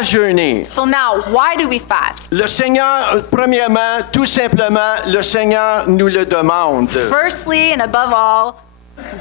pourquoi jeûner? So now, why do we fast? Le Seigneur, premièrement, tout simplement, le Seigneur nous le demande. Firstly and above all,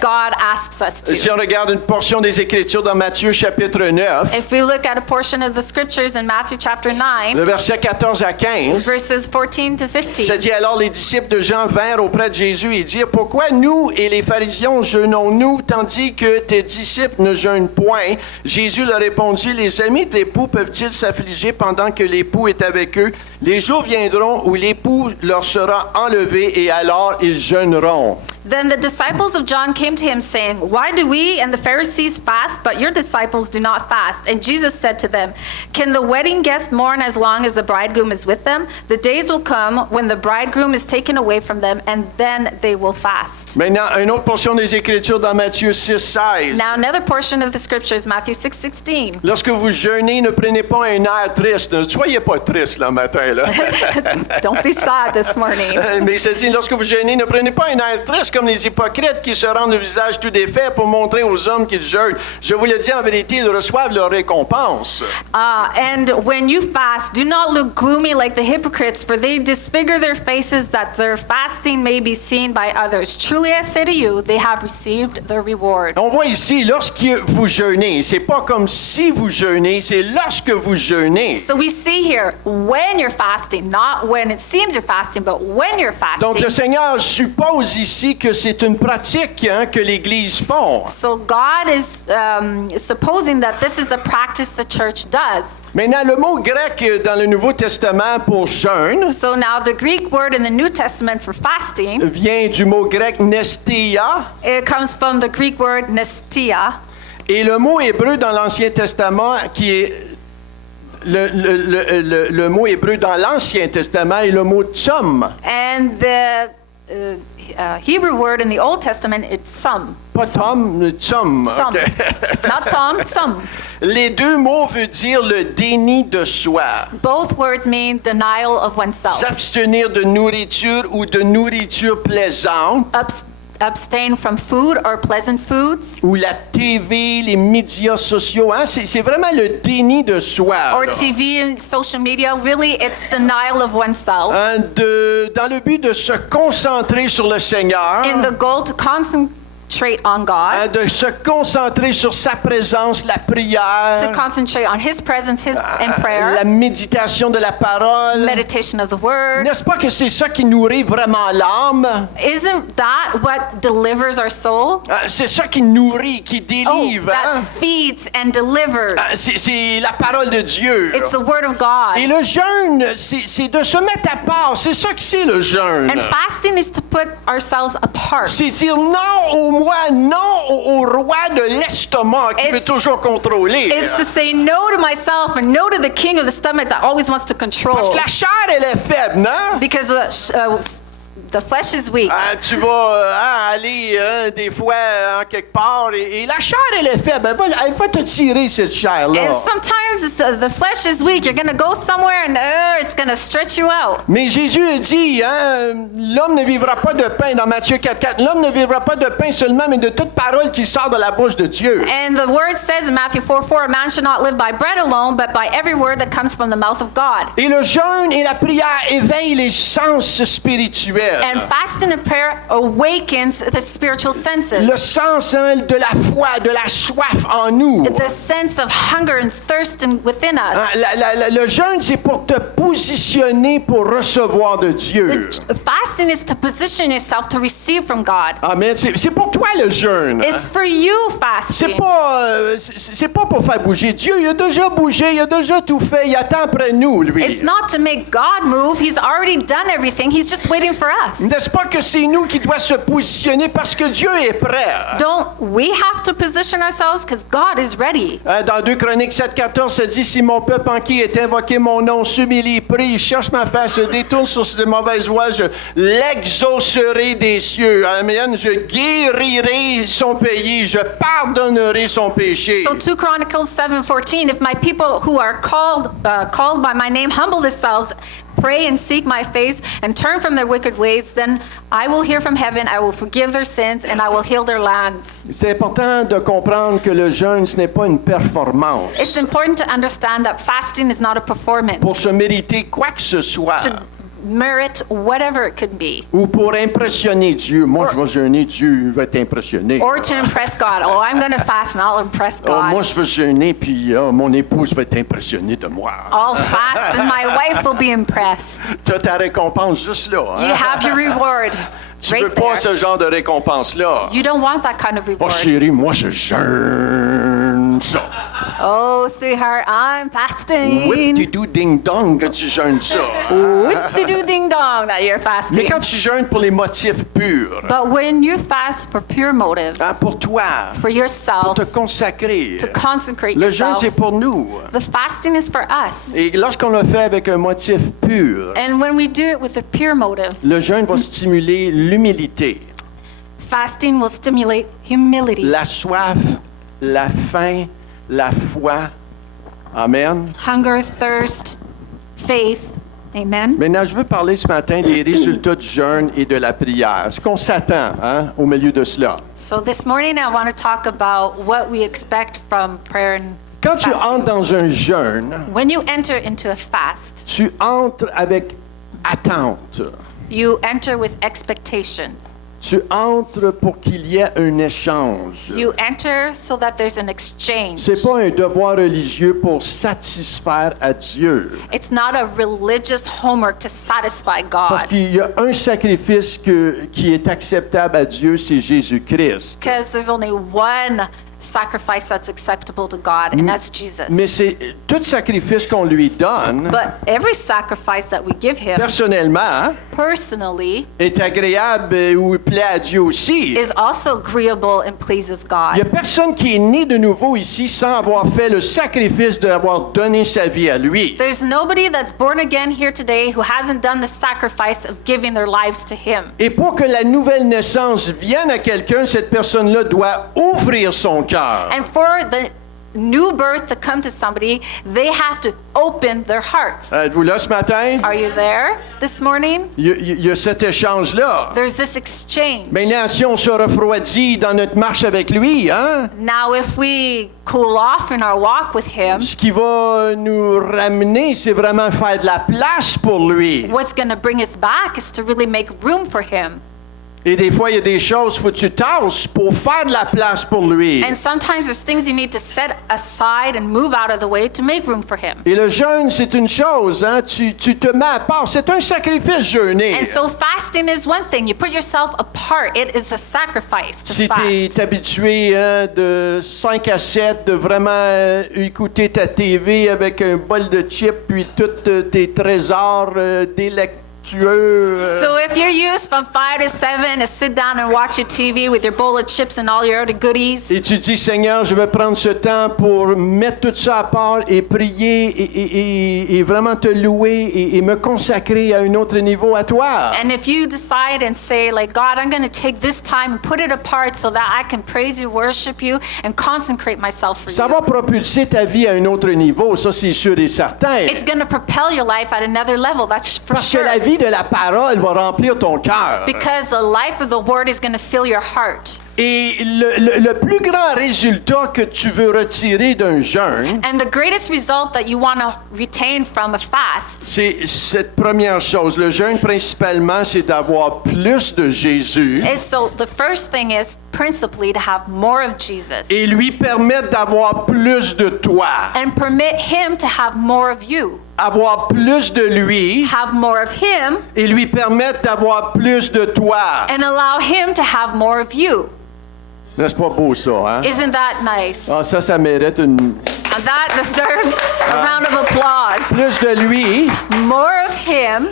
God asks us Si to. on regarde une portion des Écritures dans Matthieu chapitre 9, If we look at a portion of the scriptures in Matthew chapter 9, le verset 14 à 15, verses 14 to ça 15, dit, alors les disciples de Jean vinrent auprès de Jésus et dirent, pourquoi nous et les pharisiens jeûnons-nous tandis que tes disciples ne jeûnent point? Jésus leur répondit, les amis de l'époux peuvent-ils s'affliger pendant que l'époux est avec eux? Les jours viendront où l'époux leur sera enlevé et alors ils jeûneront. Then the disciples of John came to him, saying, why do we and the Pharisees fast, but your disciples do not fast? And Jesus said to them, can the wedding guests mourn as long as the bridegroom is with them? The days will come when the bridegroom is taken away from them, and then they will fast. Maintenant, une autre portion des Écritures dans Matthieu 6, 16. Now another portion of the scriptures, Matthew 6:16. Lorsque vous jeûnez, ne prenez pas un air triste. Ne soyez pas triste le matin. Là. Don't be sad this morning. Mais il se dit, lorsque vous jeûnez, ne prenez pas un air triste comme les hypocrites qui se rendent le visage tout défait pour montrer aux hommes qu'ils jeûnent. Je vous le dis en vérité, ils reçoivent leur récompense. And when you fast, do not look gloomy like the hypocrites, for they disfigure their faces that their fasting may be seen by others. Truly I say to you, they have received their reward. On voit ici, lorsque vous jeûnez, c'est pas comme si vous jeûnez, c'est lorsque vous jeûnez. So we see here, when you're fasting, not when it seems you're fasting, but when you're Donc le fasting. Seigneur suppose ici que c'est une pratique que l'Église font. So God is supposing that this is a practice the church does. Maintenant, le mot grec dans le Nouveau Testament pour jeûne So now the Greek word in the New Testament for fasting, vient du mot grec nestia. it comes from the Greek word nestia. Et le mot hébreu dans l'Ancien Testament, qui est le mot hébreu dans l'Ancien Testament est le mot tsum. And the Hebrew word in the Old Testament, it's some. Pas tom, tsum. Some. OK. Not Tom, some. Les deux mots veulent dire le déni de soi. Both words mean denial of oneself. S'abstenir de nourriture ou de nourriture plaisante. Abstain from food or pleasant foods. Ou la TV, les médias sociaux. Hein? C'est vraiment le déni de soi. Or là. TV and social media. Really, it's denial of oneself. Hein, dans le but de se concentrer sur le Seigneur. In the goal to concentrate on God. De se concentrer sur sa présence, la prière. To concentrate on His presence, and prayer. La méditation de la parole. Meditation of the Word. N'est-ce pas que c'est ça qui nourrit vraiment l'âme? Isn't that what delivers our soul? C'est ça qui nourrit, qui Oh, délivre. that Hein? feeds and delivers. C'est la parole de Dieu. It's the Word of Et God. le jeûne, c'est de se mettre à part. C'est ça que c'est le jeûne. And fasting is to put ourselves apart. C'est dire non au moi, non au roi de l'estomac qui veut It's- toujours contrôler. It's to say no to myself and no to the king of the stomach that always wants to control. Parce que la chair, elle est faible, non? Because the flesh is weak. Tu vas aller des fois en quelque part et la chair, elle est faible. Elle va te tirer, cette chair-là. And sometimes the flesh is weak. You're going to go somewhere and it's going to stretch you out. Mais Jésus a dit, hein, l'homme ne vivra pas de pain, dans Matthieu 4,4, l'homme ne vivra pas de pain seulement, mais de toute parole qui sort de la bouche de Dieu. And the word says in Matthew 4:4, a man should not live by bread alone, but by every word that comes from the mouth of God. Et le jeûne et la prière éveillent les sens spirituels. And fasting and prayer awakens the spiritual senses. Le sens de la foi, de la soif en nous. The sense of hunger and thirst within us. Le jeûne, c'est pour te positionner pour recevoir de Dieu. Fasting is to position yourself to receive from God. Amen. C'est pour toi le jeûne. It's for you C'est fasting. pas pour faire bouger Dieu. Il a déjà bougé, il a déjà tout fait. Il attend après nous, lui. It's not to make God move. He's already done everything. He's just waiting for us. N'est-ce pas que c'est nous qui doit se positionner parce que Dieu est prêt? Don't we have to position ourselves because God is ready? Dans 2 Chroniques 7,14, ça dit, si mon peuple en qui est invoqué mon nom s'humilie, prie, cherche ma face, se détourne sur ses mauvaises voies, je l'exaucerai des cieux. Amen. Je guérirai son pays, je pardonnerai son péché. So 2 Chronicles 7:14, if my people who are called by my name humble themselves, pray and seek my face and turn from their wicked ways, then I will hear from heaven, I will forgive their sins, and I will heal their lands. C'est important de comprendre que le jeûne, ce n'est pas une performance It's important to understand that fasting is not a pour performance se mériter quoi que ce soit to merit whatever it could be, ou pour impressionner Dieu. Moi, je vais jeûner, Dieu va être impressionné. or to impress God. Oh, I'm going to fast and I'll impress Oh, moi, God. je veux jeûner, puis mon épouse va être impressionnée de moi. I'll fast and my wife will be impressed. Tu as ta récompense juste là. Hein? You have your reward Tu veux right pas there. ce genre de récompense-là. You don't want that kind of Oh, reward. chérie, moi, je jeûne ça. Oh, sweetheart, I'm fasting. Whip-ti-doo ding-dong que tu jeûnes ça. Whoop-de-doo ding dong that you're Mais fasting. quand tu jeûnes pour les motifs purs, But when you fast for pure motives, pour toi, for pour yourself, te consacrer, to consecrate le jeûne, yourself, c'est pour nous. the fasting is for us. Et lorsqu'on le fait avec un motif pur, And when we do it with a pure motive, le jeûne va stimuler l'humilité, fasting will stimulate humility, la soif, la faim, la foi. Amen. hunger, thirst, faith. Amen. Maintenant, je veux parler ce matin des résultats du jeûne et de la prière. Ce qu'on s'attend au milieu de cela. So this morning I want to talk about what we expect from prayer and Quand tu fasting. entres dans un jeûne, When you enter into a fast, tu entres avec attente. you enter with expectations. Tu entres pour qu'il y ait un échange. You enter so that there's an exchange. C'est pas un devoir religieux pour satisfaire à Dieu. It's not a religious homework to satisfy Parce God. qu'il y a un sacrifice qui est acceptable à Dieu, c'est Jésus-Christ. Because there's only one sacrifice that's acceptable to God, and that's Jesus. Mais c'est tout sacrifice qu'on lui donne, But every sacrifice that we give him personnellement, personally est agréable ou plaît à Dieu aussi. is also agreeable and pleases Il n'y a God. personne qui est né de nouveau ici sans avoir fait le sacrifice d'avoir donné sa vie à lui. There's nobody that's born again here today who hasn't done the sacrifice of giving their lives to him. Et pour que la nouvelle naissance vienne à quelqu'un, cette personne-là doit ouvrir son cœur. And for the new birth to come to somebody, they have to open their hearts. Êtes-vous là ce matin? Are you there this morning? Il y a cet échange-là. There's this exchange. Maintenant, si on se refroidit dans notre marche avec lui, hein, Now, if we cool off in our walk with him, ce qui va nous ramener, c'est vraiment faire de la place pour lui. what's going to bring us back is to really make room for him. Et des fois, il y a des choses qu'il faut que tu tasses pour faire de la place pour lui. And sometimes there's things you need to set aside and move out of the way to make room for him. Et le jeûne, c'est une chose, hein? Tu te mets à part. C'est un sacrifice jeûner. And so fasting is one thing. You put yourself apart. It is a sacrifice to Si tu es fast. habitué de 5 à 7 de vraiment écouter ta TV avec un bol de chips puis tous tes trésors délectueux. So if you're used from 5 to 7 to sit down and watch your TV with your bowl of chips and all your other goodies, Et tu dis, Seigneur, je vais prendre ce temps pour mettre tout ça à part et prier et vraiment te louer et me consacrer à un autre niveau à toi. and if you decide and say, like, God, I'm going to take this time and put it apart so that I can praise you, worship you, and consecrate myself for Ça you, va propulser ta vie à un autre niveau, ça c'est sûr et certain. it's going to propel your life at another level. That's for Parce que sure. la vie de la parole va remplir ton cœur. Because the life of the word is going to fill your heart. Et le plus grand résultat que tu veux retirer d'un jeûne, And the greatest result that you want to retain from a fast c'est cette première chose. Le jeûne, principalement, c'est d'avoir plus de Jésus is, so the first thing is principally to have more of Jesus et lui permettre d'avoir plus de toi. and permit him to have more of you, Avoir plus de lui have more of him, et lui permettre d'avoir plus de toi. and allow him to have more of you. N'est-ce pas beau ça, hein? Isn't that nice? Ah, ça mérite une... And that deserves a round of applause. Plus de lui More of him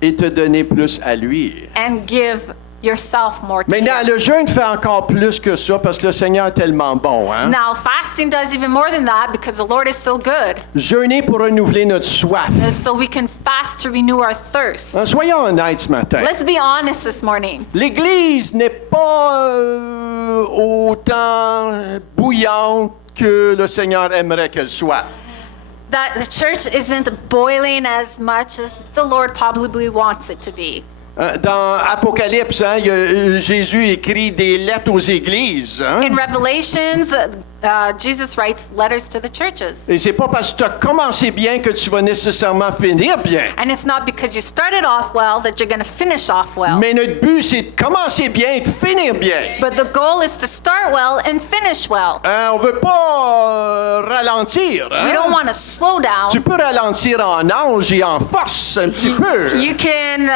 et te donner plus à lui. and give yourself more to Maintenant, him. le jeûne fait encore plus que ça parce que le Seigneur est tellement bon, hein? Now, fasting does even more than that because the Lord is so good. Jeûner pour renouveler notre soif. So we can fast to renew our thirst. Hein, soyons honnêtes ce matin. Let's be honest this morning. L'Église n'est pas autant bouillante que le Seigneur aimerait qu'elle soit. that the church isn't boiling as much as the Lord probably wants it to be. Dans Apocalypse, hein, Jésus écrit des lettres aux églises. Hein? In Revelations, Jesus writes letters to the churches. Et c'est pas parce que tu as commencé bien que tu vas nécessairement finir bien. And it's not because you started off well that you're going to finish off well. Mais notre but, c'est de commencer bien et de finir bien. But the goal is to start well and finish well. On veut pas ralentir. Hein? We don't want to slow down. Tu peux ralentir en âge et en force un petit peu. You can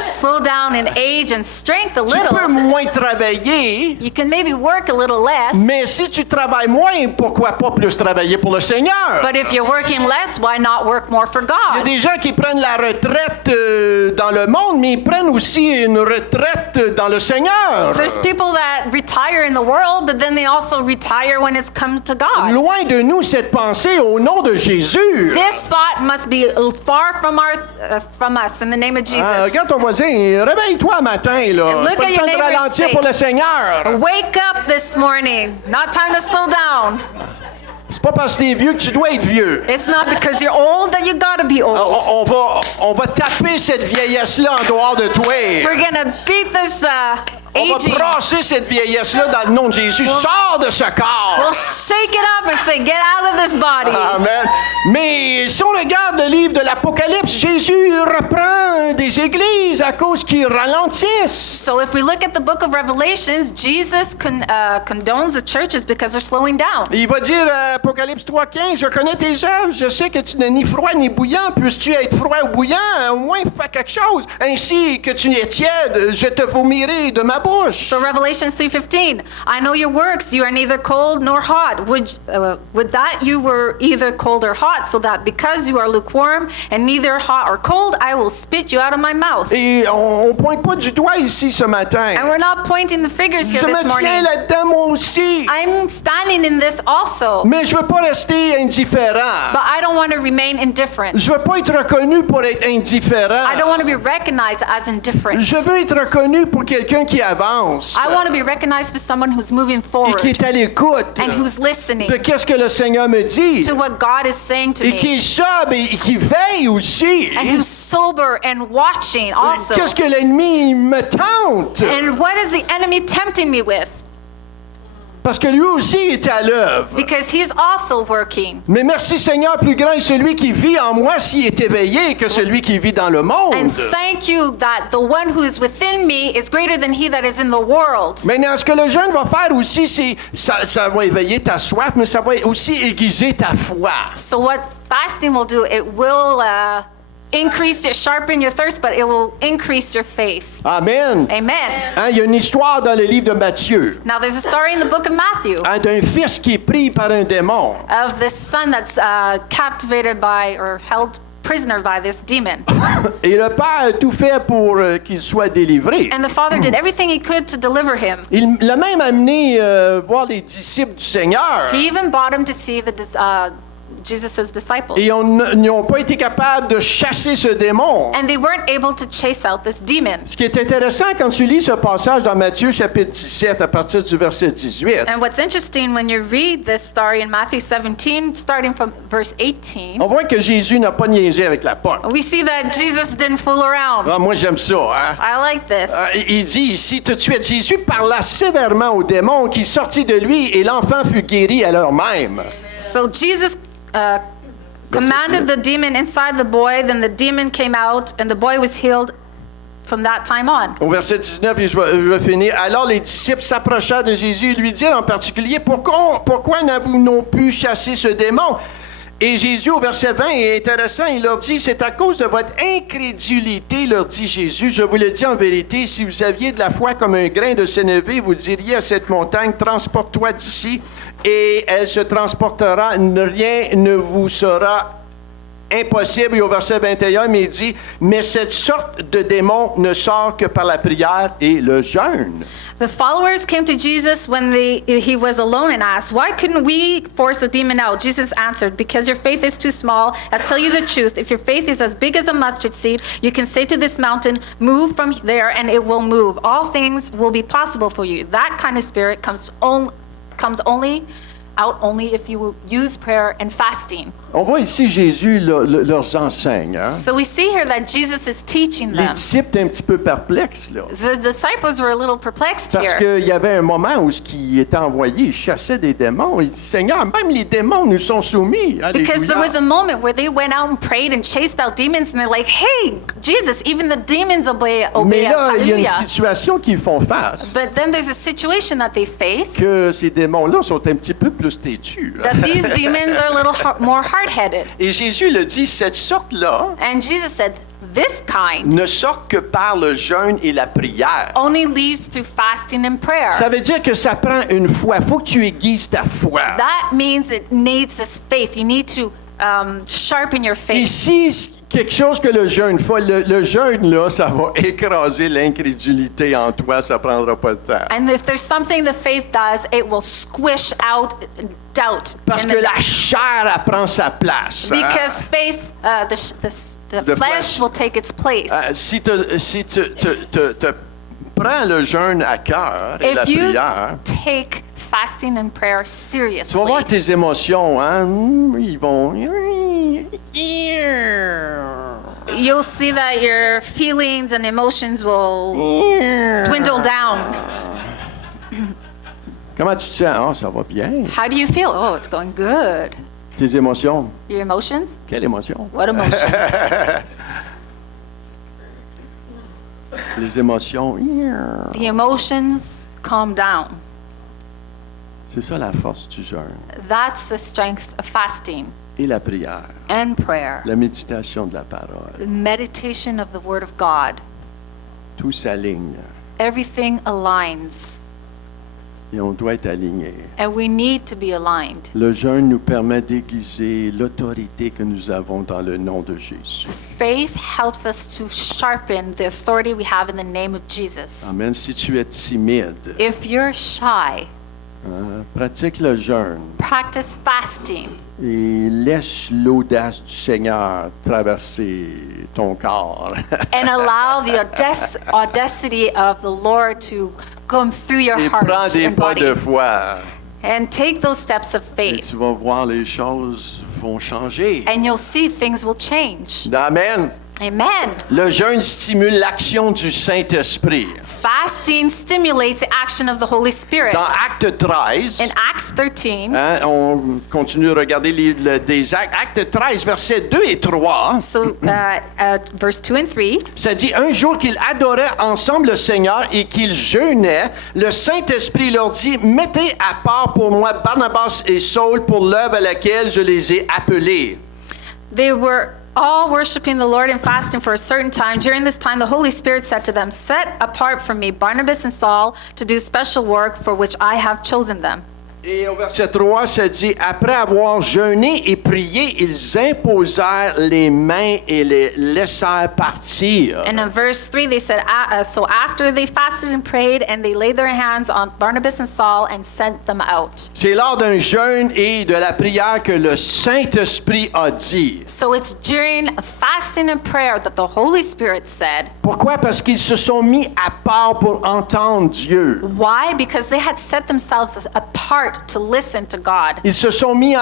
slow down in age and strength a Tu peux little. moins travailler, You can maybe work a little less. mais si tu travailles moins, pourquoi pas plus travailler pour le Seigneur? But if you're working less, why not work more for Il y a God? des gens qui prennent la retraite dans le monde, mais ils prennent aussi une retraite dans le Seigneur. There's people that retire in the world, but then they also retire when it's come to God. Loin de nous cette pensée au nom de Jésus. This thought must be far from us in the name of Jesus. Regarde ton voisin, réveille-toi matin, là. And look Pas at le your temps de neighbor and ralentir say, pour le Seigneur. Wake up this morning. Not time to slow down. C'est pas parce que t'es vieux que tu dois être vieux. It's not because you're old that you gotta be old. On va taper cette vieillesse-là en dehors de toi. We're gonna beat this On va aging. brasser cette vieillesse-là dans le nom de Jésus. Sors de ce corps. We'll shake it up and say, get out of this body. Amen. Mais si on regarde le livre de l'Apocalypse, Jésus reprend des églises à cause qu'ils ralentissent. So if we look at the book of Revelations, Jesus condones the churches because they're slowing down. Il va dire, Apocalypse 3,15, je connais tes œuvres, je sais que tu n'es ni froid ni bouillant. Puisses-tu être froid ou bouillant? Au moins, fais quelque chose. Ainsi que tu n'es tiède, je te vomirai de ma bouche. So Revelations 3:15, I know your works, you are neither cold nor hot. Would that you were either cold or hot, so that because you are lukewarm and neither hot or cold, I will spit you out of my mouth. Et on pointe pas du doigt ici ce matin. And we're not pointing the fingers here Je me this tiens morning. là-dedans moi aussi. I'm standing in this also, Mais je veux pas rester indifférent. but I don't want to remain indifferent. Je veux pas être reconnu pour être indifférent. I don't want to be recognized as indifferent. Je veux être reconnu pour quelqu'un qui avance I want to be recognized for someone who's moving et forward qui est à l'écoute and who's listening de qu'est-ce que le Seigneur me dit to what God is saying to et qui me, est sobre et qui veille aussi. and who's sober and watching also. Qu'est-ce que l'ennemi me tente? And what is the enemy tempting me with? Parce que lui aussi est à l'œuvre. Because he's also working. Mais merci Seigneur, plus grand est celui qui vit en moi s'il est éveillé que celui qui vit dans le monde. And thank you that the one who is within me is greater than he that is in the world. Maintenant, ce que le jeûne va faire aussi, c'est ça va éveiller ta soif, mais ça va aussi aiguiser ta foi. So what fasting will do, it will sharpen your thirst, but it will increase your faith. Amen. Amen. Hein, il y a une histoire dans le livre de Matthieu Now there's a story in the book of Matthew hein, d'un fils qui est pris par un démon. of this son that's captivated by or held prisoner by this demon. Et le père a tout fait pour qu'il soit délivré. And the father did everything he could to deliver him. Il l'a même amené voir les disciples du Seigneur. He even brought him to see Jesus' disciples. Et ils n'ont pas été capables de chasser ce démon. And they weren't able to chase out this demon. Ce qui est intéressant quand tu lis ce passage dans Matthieu chapitre 17 à partir du verset 18, And what's interesting when you read this story in Matthew 17, starting from verse 18, on voit que Jésus n'a pas niaisé avec la pointe. we see that Jesus didn't fool around. Ah, moi, j'aime ça. Hein? I like this. Il dit ici tout de suite, Jésus parla sévèrement au démon qui sortit de lui et l'enfant fut guéri à l'heure même. So Jesus commanded the demon inside the boy, then the demon came out, and the boy was healed from that time on. Au verset 19, et je vais finir. Alors les disciples s'approchèrent de Jésus et lui dirent en particulier, pourquoi n'avons-nous pu chasser ce démon? Et Jésus, au verset 20, est intéressant, il leur dit, c'est à cause de votre incrédulité, leur dit Jésus, je vous le dis en vérité, si vous aviez de la foi comme un grain de sénévé, vous diriez à cette montagne, transporte-toi d'ici, et elle se transportera, rien ne vous sera impossible. Et au verset 21, il dit, mais cette sorte de démon ne sort que par la prière et le jeûne. The followers came to Jesus when he was alone and asked, why couldn't we force the demon out? Jesus answered, because your faith is too small. I'll tell you the truth. If your faith is as big as a mustard seed, you can say to this mountain, move from there, and it will move. All things will be possible for you. That kind of spirit comes only out only if you will use prayer and fasting. On voit ici Jésus leur enseigne. Hein? So we see here that Jesus is teaching Les them. disciples étaient un petit peu perplexes, là. The disciples were a little perplexed Parce here. qu'il y avait un moment où ce qui était envoyé, il chassait des démons. Il dit, Seigneur, même les démons nous sont soumis. Because there was Alléluia. a moment where they went out and prayed and chased out demons, and they're like, hey, Jesus, even the demons obey Mais us. là, il y a une Hallelujah. situation qu'ils font face, But then there's a situation that they face que ces démons-là sont un petit peu plus têtus. that these demons are a little more hard-headed. Et Jésus le dit, cette sorte-là And Jesus said, this kind ne sort que par le jeûne et la prière. only leaves through fasting and prayer. Ça veut dire que ça prend une foi. Il faut que tu aiguises ta foi. That means it needs this faith. You need to sharpen your faith. Ici, quelque chose que le jeûne fait, le jeûne, là, ça va écraser l'incrédulité en toi, ça prendra pas de temps. And if there's something the faith does, it will squish out doubt. Parce in que the- la chair, elle prend sa place. hein. Because faith, the The flesh flesh. will take its place. Si tu prends le jeûne à cœur et la If you prière, take fasting and prayer tu seriously, vas voir tes émotions, hein, ils vont... you'll see that your feelings and emotions will dwindle down. Comment tu te sens? Ah, ça va bien. How do you feel? Oh, it's going good. Tes émotions? Your emotions? Quelle émotion? What emotions? Les émotions. The emotions calm down. C'est ça la force du jeûne That's the strength of fasting et la prière, and prayer. la méditation de la parole. The meditation of the Word of God. Tout s'aligne Everything aligns, et on doit être aligné. and we need to be aligned. Le jeûne nous permet d'aiguiser l'autorité que nous avons dans le nom de Jésus. Faith helps us to sharpen the authority we have in the name of Jesus. Amen. Si tu es timide, If you're shy, pratique le jeûne practice fasting et laisse l'audace du Seigneur traverser ton corps. and allow the audacity of the Lord to come through your Et heart prends des and pas body. de foi. And take those steps of Et faith, tu vas voir les choses vont changer. and you'll see things will change. Amen. Amen. Le jeûne stimule l'action du Saint-Esprit. Fasting stimulates the action of the Holy Spirit. Dans Acte 13, In Acts 13, hein, on continue de regarder des actes. Acte 13, versets 2 et 3, verse 2 and 3, ça dit, un jour qu'ils adoraient ensemble le Seigneur et qu'ils jeûnaient, le Saint-Esprit leur dit, mettez à part pour moi Barnabas et Saul pour l'œuvre à laquelle je les ai appelés. they were all worshiping the Lord and fasting for a certain time. During this time, the Holy Spirit said to them, set apart from me Barnabas and Saul to do special work for which I have chosen them. Et au verset 3, ça dit, après avoir jeûné et prié, ils imposèrent les mains et les laissèrent partir. And in verse 3, they said, so after they fasted and prayed, and they laid their hands on Barnabas and Saul and sent them out. C'est lors d'un jeûne et de la prière que le Saint-Esprit a dit. So it's during fasting and prayer that the Holy Spirit said, Pourquoi? Parce qu'ils se sont mis à part pour entendre Dieu. why? Because they had set themselves apart to listen to God. Ils se sont mis à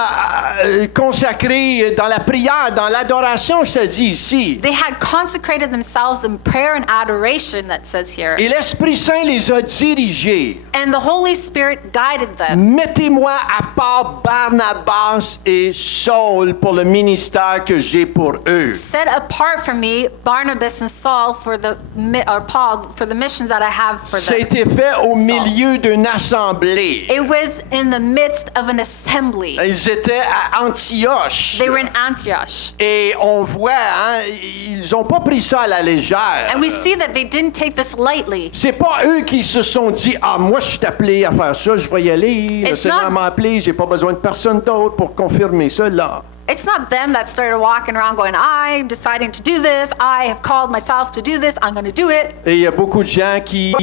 consacrer dans la prière, dans l'adoration, ça dit ici. They had consecrated themselves in prayer and adoration, that says here. Et l'Esprit Saint les a dirigés. And the Holy Spirit guided them. Mettez-moi à part Barnabas et Saul pour le ministère que j'ai pour eux. Set apart from me Barnabas and Saul for Paul for the missions that I have for Ça a them. été fait au milieu d'une assemblée. It was in the midst of an assembly. Ils étaient à Antioche. They were in Antioch. Et on voit, hein, ils n'ont pas pris ça à la légère. And we see that they didn't take this lightly. C'est pas eux qui se sont dit, ah, moi, je suis appelé à faire ça, je vais y aller. Le It's Seigneur not- m'a appelé, j'ai pas besoin de personne d'autre pour confirmer cela. It's not them that started walking around going, I'm deciding to do this. I have called myself to do this. I'm going to do it. Et il y a beaucoup de gens qui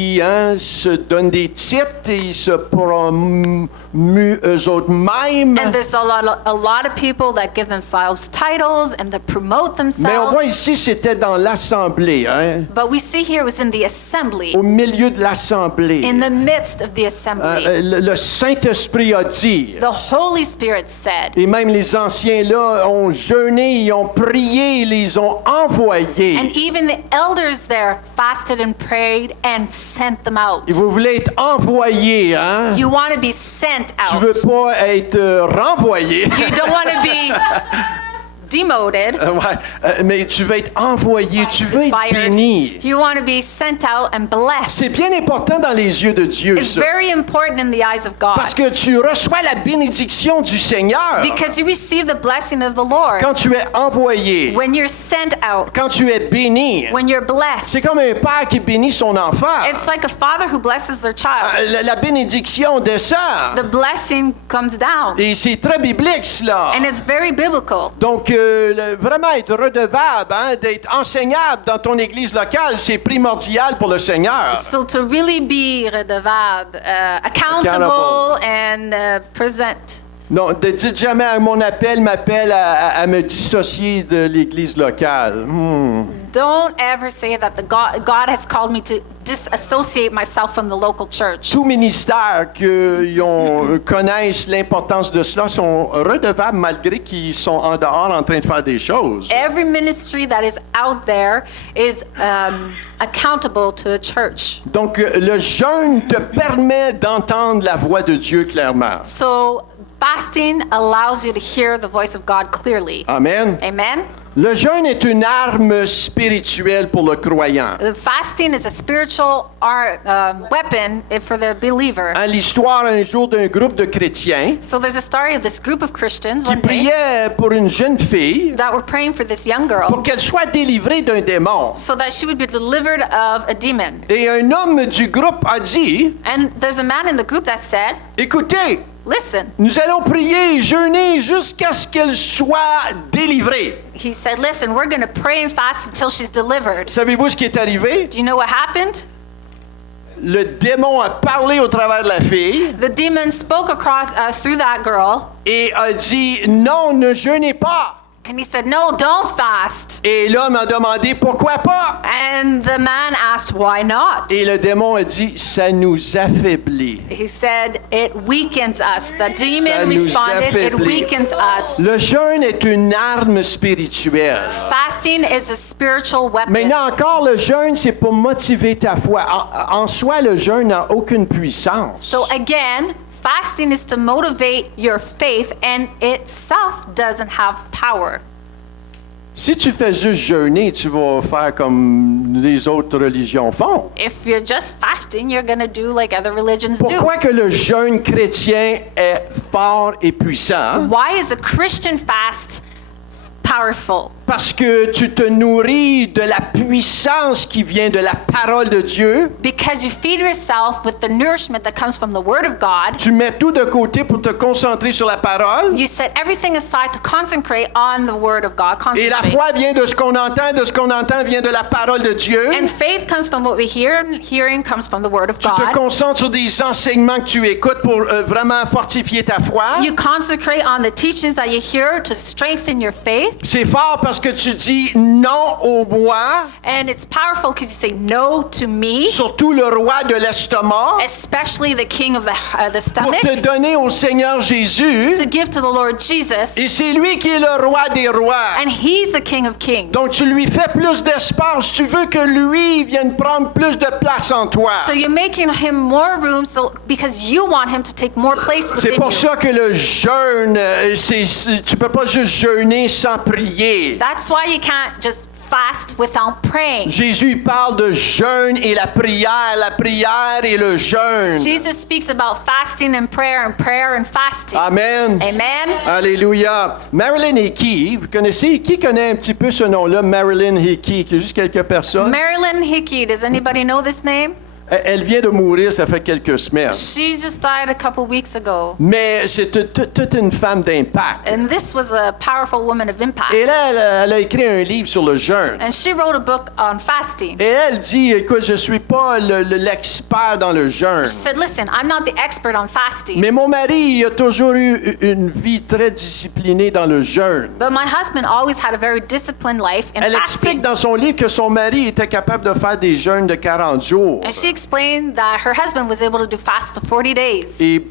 se donnent des titres et ils se promuent eux autres mêmes. And there's a lot of people that give themselves titles and that promote Mais on voit themselves. ici, c'était dans l'assemblée, hein? But we see here it was in the assembly, Au milieu de l'assemblée. in the midst of the assembly. Le Saint-Esprit a dit, The Holy Spirit said, et même les anciens là ont jeûné, ils ont prié, ils les ont envoyés. and even the elders there fasted and prayed and sent them out. Et vous voulez être envoyés, hein? You want to be sent Tu out. veux pas être renvoyé. You don't want to be demoted, Ouais, mais tu veux être envoyé, tu veux être fired. béni. You want to be sent out and C'est blessed. bien important dans les yeux de Dieu, It's ça. very important in the eyes of God Parce que tu reçois la bénédiction du Seigneur because you receive the blessing of the Lord quand tu es envoyé, when you're sent out, quand tu es béni. when you're blessed. C'est comme un père qui bénit son enfant. It's like a father who blesses their child. La bénédiction descend. The blessing comes down, Et c'est très biblique, cela. and it's very biblical. Donc, vraiment être redevable, hein, d'être enseignable dans ton église locale, c'est primordial pour le Seigneur. So to really be redevable, accountable and present. Non, ne dites jamais à mon appel m'appelle à me dissocier de l'église locale. Don't ever say that God has called me to disassociate myself from the local church. Tous ministères qui connaissent l'importance de cela sont redevables malgré qu'ils sont en dehors en train de faire des choses. Every ministry that is out there is accountable to a church. Donc, le jeûne te permet d'entendre la voix de Dieu clairement. So fasting allows you to hear the voice of God clearly. Amen. Amen? Le jeûne est une arme spirituelle pour le croyant. Fasting is a spiritual weapon for the believer. Hein, l'histoire un jour d'un groupe de chrétiens So there's a story of this group of Christians qui one day priaient pour une jeune fille that were praying for this young pour girl qu'elle soit délivrée d'un démon. so that she would be delivered of a demon. Et un homme du groupe a dit, And there's a man in the group that said, écoutez, listen, nous allons prier et jeûner jusqu'à ce qu'elle soit délivrée. he said, listen, we're going to pray and fast until she's delivered. Savez-vous ce qui est arrivé? Do you know what happened? Le démon a parlé au travers de la fille The demon spoke across through that girl, et a dit, non, ne jeûnez pas. and he said, no, don't fast. Et l'homme a demandé, pourquoi pas? And the man asked, why not? Et le démon a dit, ça nous affaiblit. He said, it weakens us. The Ça demon nous responded, it affaiblit. weakens us. Le jeûne est une arme spirituelle. Fasting is a spiritual weapon. Maintenant encore, le jeûne, c'est pour motiver ta foi. En soi, le jeûne n'a aucune puissance. So again, fasting is to motivate your faith, and itself doesn't have power. Si tu fais juste jeûner, tu vas faire comme les autres religions font. If you're just fasting, you're going to do like other religions do. Pourquoi que le jeûne chrétien est fort et puissant? Why is a Christian fast powerful? Parce que tu te nourris de la puissance qui vient de la parole de Dieu. Because you feed yourself with the nourishment that comes from the Word of God. Tu mets tout de côté pour te concentrer sur la parole. You set everything aside to concentrate on the Word of God. Et la Concentrate. foi vient de ce qu'on entend, de ce qu'on entend vient de la parole de Dieu. And faith comes from what we hear, and hearing comes from the Word of Tu te God. concentres sur des enseignements que tu écoutes pour vraiment fortifier ta foi. You concentrate on the teachings that you hear to strengthen your faith. C'est fort parce que tu dis non au bois, And it's powerful because you say no to me, surtout le roi de l'estomac, especially the king of the pour stomach, te donner au Seigneur Jésus. to give to the Lord Jesus. Et c'est lui qui est le roi des rois. And he's the king of kings. Donc tu lui fais plus d'espace. Tu veux que lui vienne prendre plus de place en toi. So you're making him more room because you want him to take more place C'est within pour you. ça que le jeûne, tu peux pas juste jeûner sans prier. That's why you can't just fast without praying. Jésus parle de jeûne et la prière et le jeûne. Jesus speaks about fasting and prayer and fasting. Amen. Amen. Alléluia. Marilyn Hickey, vous connaissez, qui connaît un petit peu ce nom-là, Marilyn Hickey? Juste quelques personnes. Marilyn Hickey, does anybody know this name? Elle vient de mourir, ça fait quelques semaines. She just died a couple weeks ago. Mais c'est toute une femme d'impact. And this was a powerful woman of impact. Et là, elle a écrit un livre sur le jeûne. And she wrote a book on fasting. Et elle dit, écoute, je suis pas l'expert dans le jeûne. She said, listen, I'm not the expert on fasting, Mais mon mari il a toujours eu une vie très disciplinée dans le jeûne. but my husband always had a very disciplined life in Elle explique fasting. dans son livre que son mari était capable de faire des jeûnes de 40 jours. And she explained that her husband was able to do fast of 40 days. Et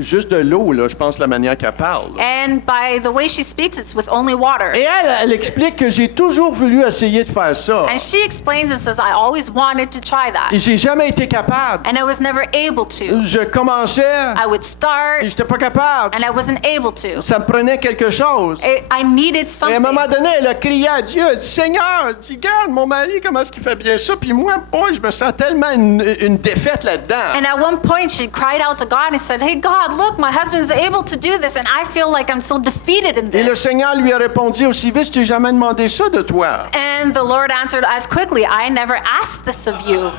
juste de l'eau, là, je pense, la manière qu'elle parle. And by the way she speaks, it's with only water. Et elle explique que j'ai toujours voulu essayer de faire ça. And she explains and says, I always wanted to try Et that. j'ai jamais été capable. And I was never able to. Je commençais I would et start j'étais pas capable. and I wasn't able to. Ça me prenait quelque chose. I needed Et à un something. moment donné, elle a crié à Dieu, elle dit, Seigneur, elle dit, regarde, mon mari, comment est-ce qu'il fait bien ça? Puis moi, boy, je me sens tellement une défaite là-dedans. And at one point, she cried out to God and said, hey, God, look, my husband is able to do this, and I feel like I'm so defeated in Et le this. Seigneur lui a répondu aussi vite, je t'ai jamais demandé ça de toi, And the Lord answered as quickly, I never asked this of you,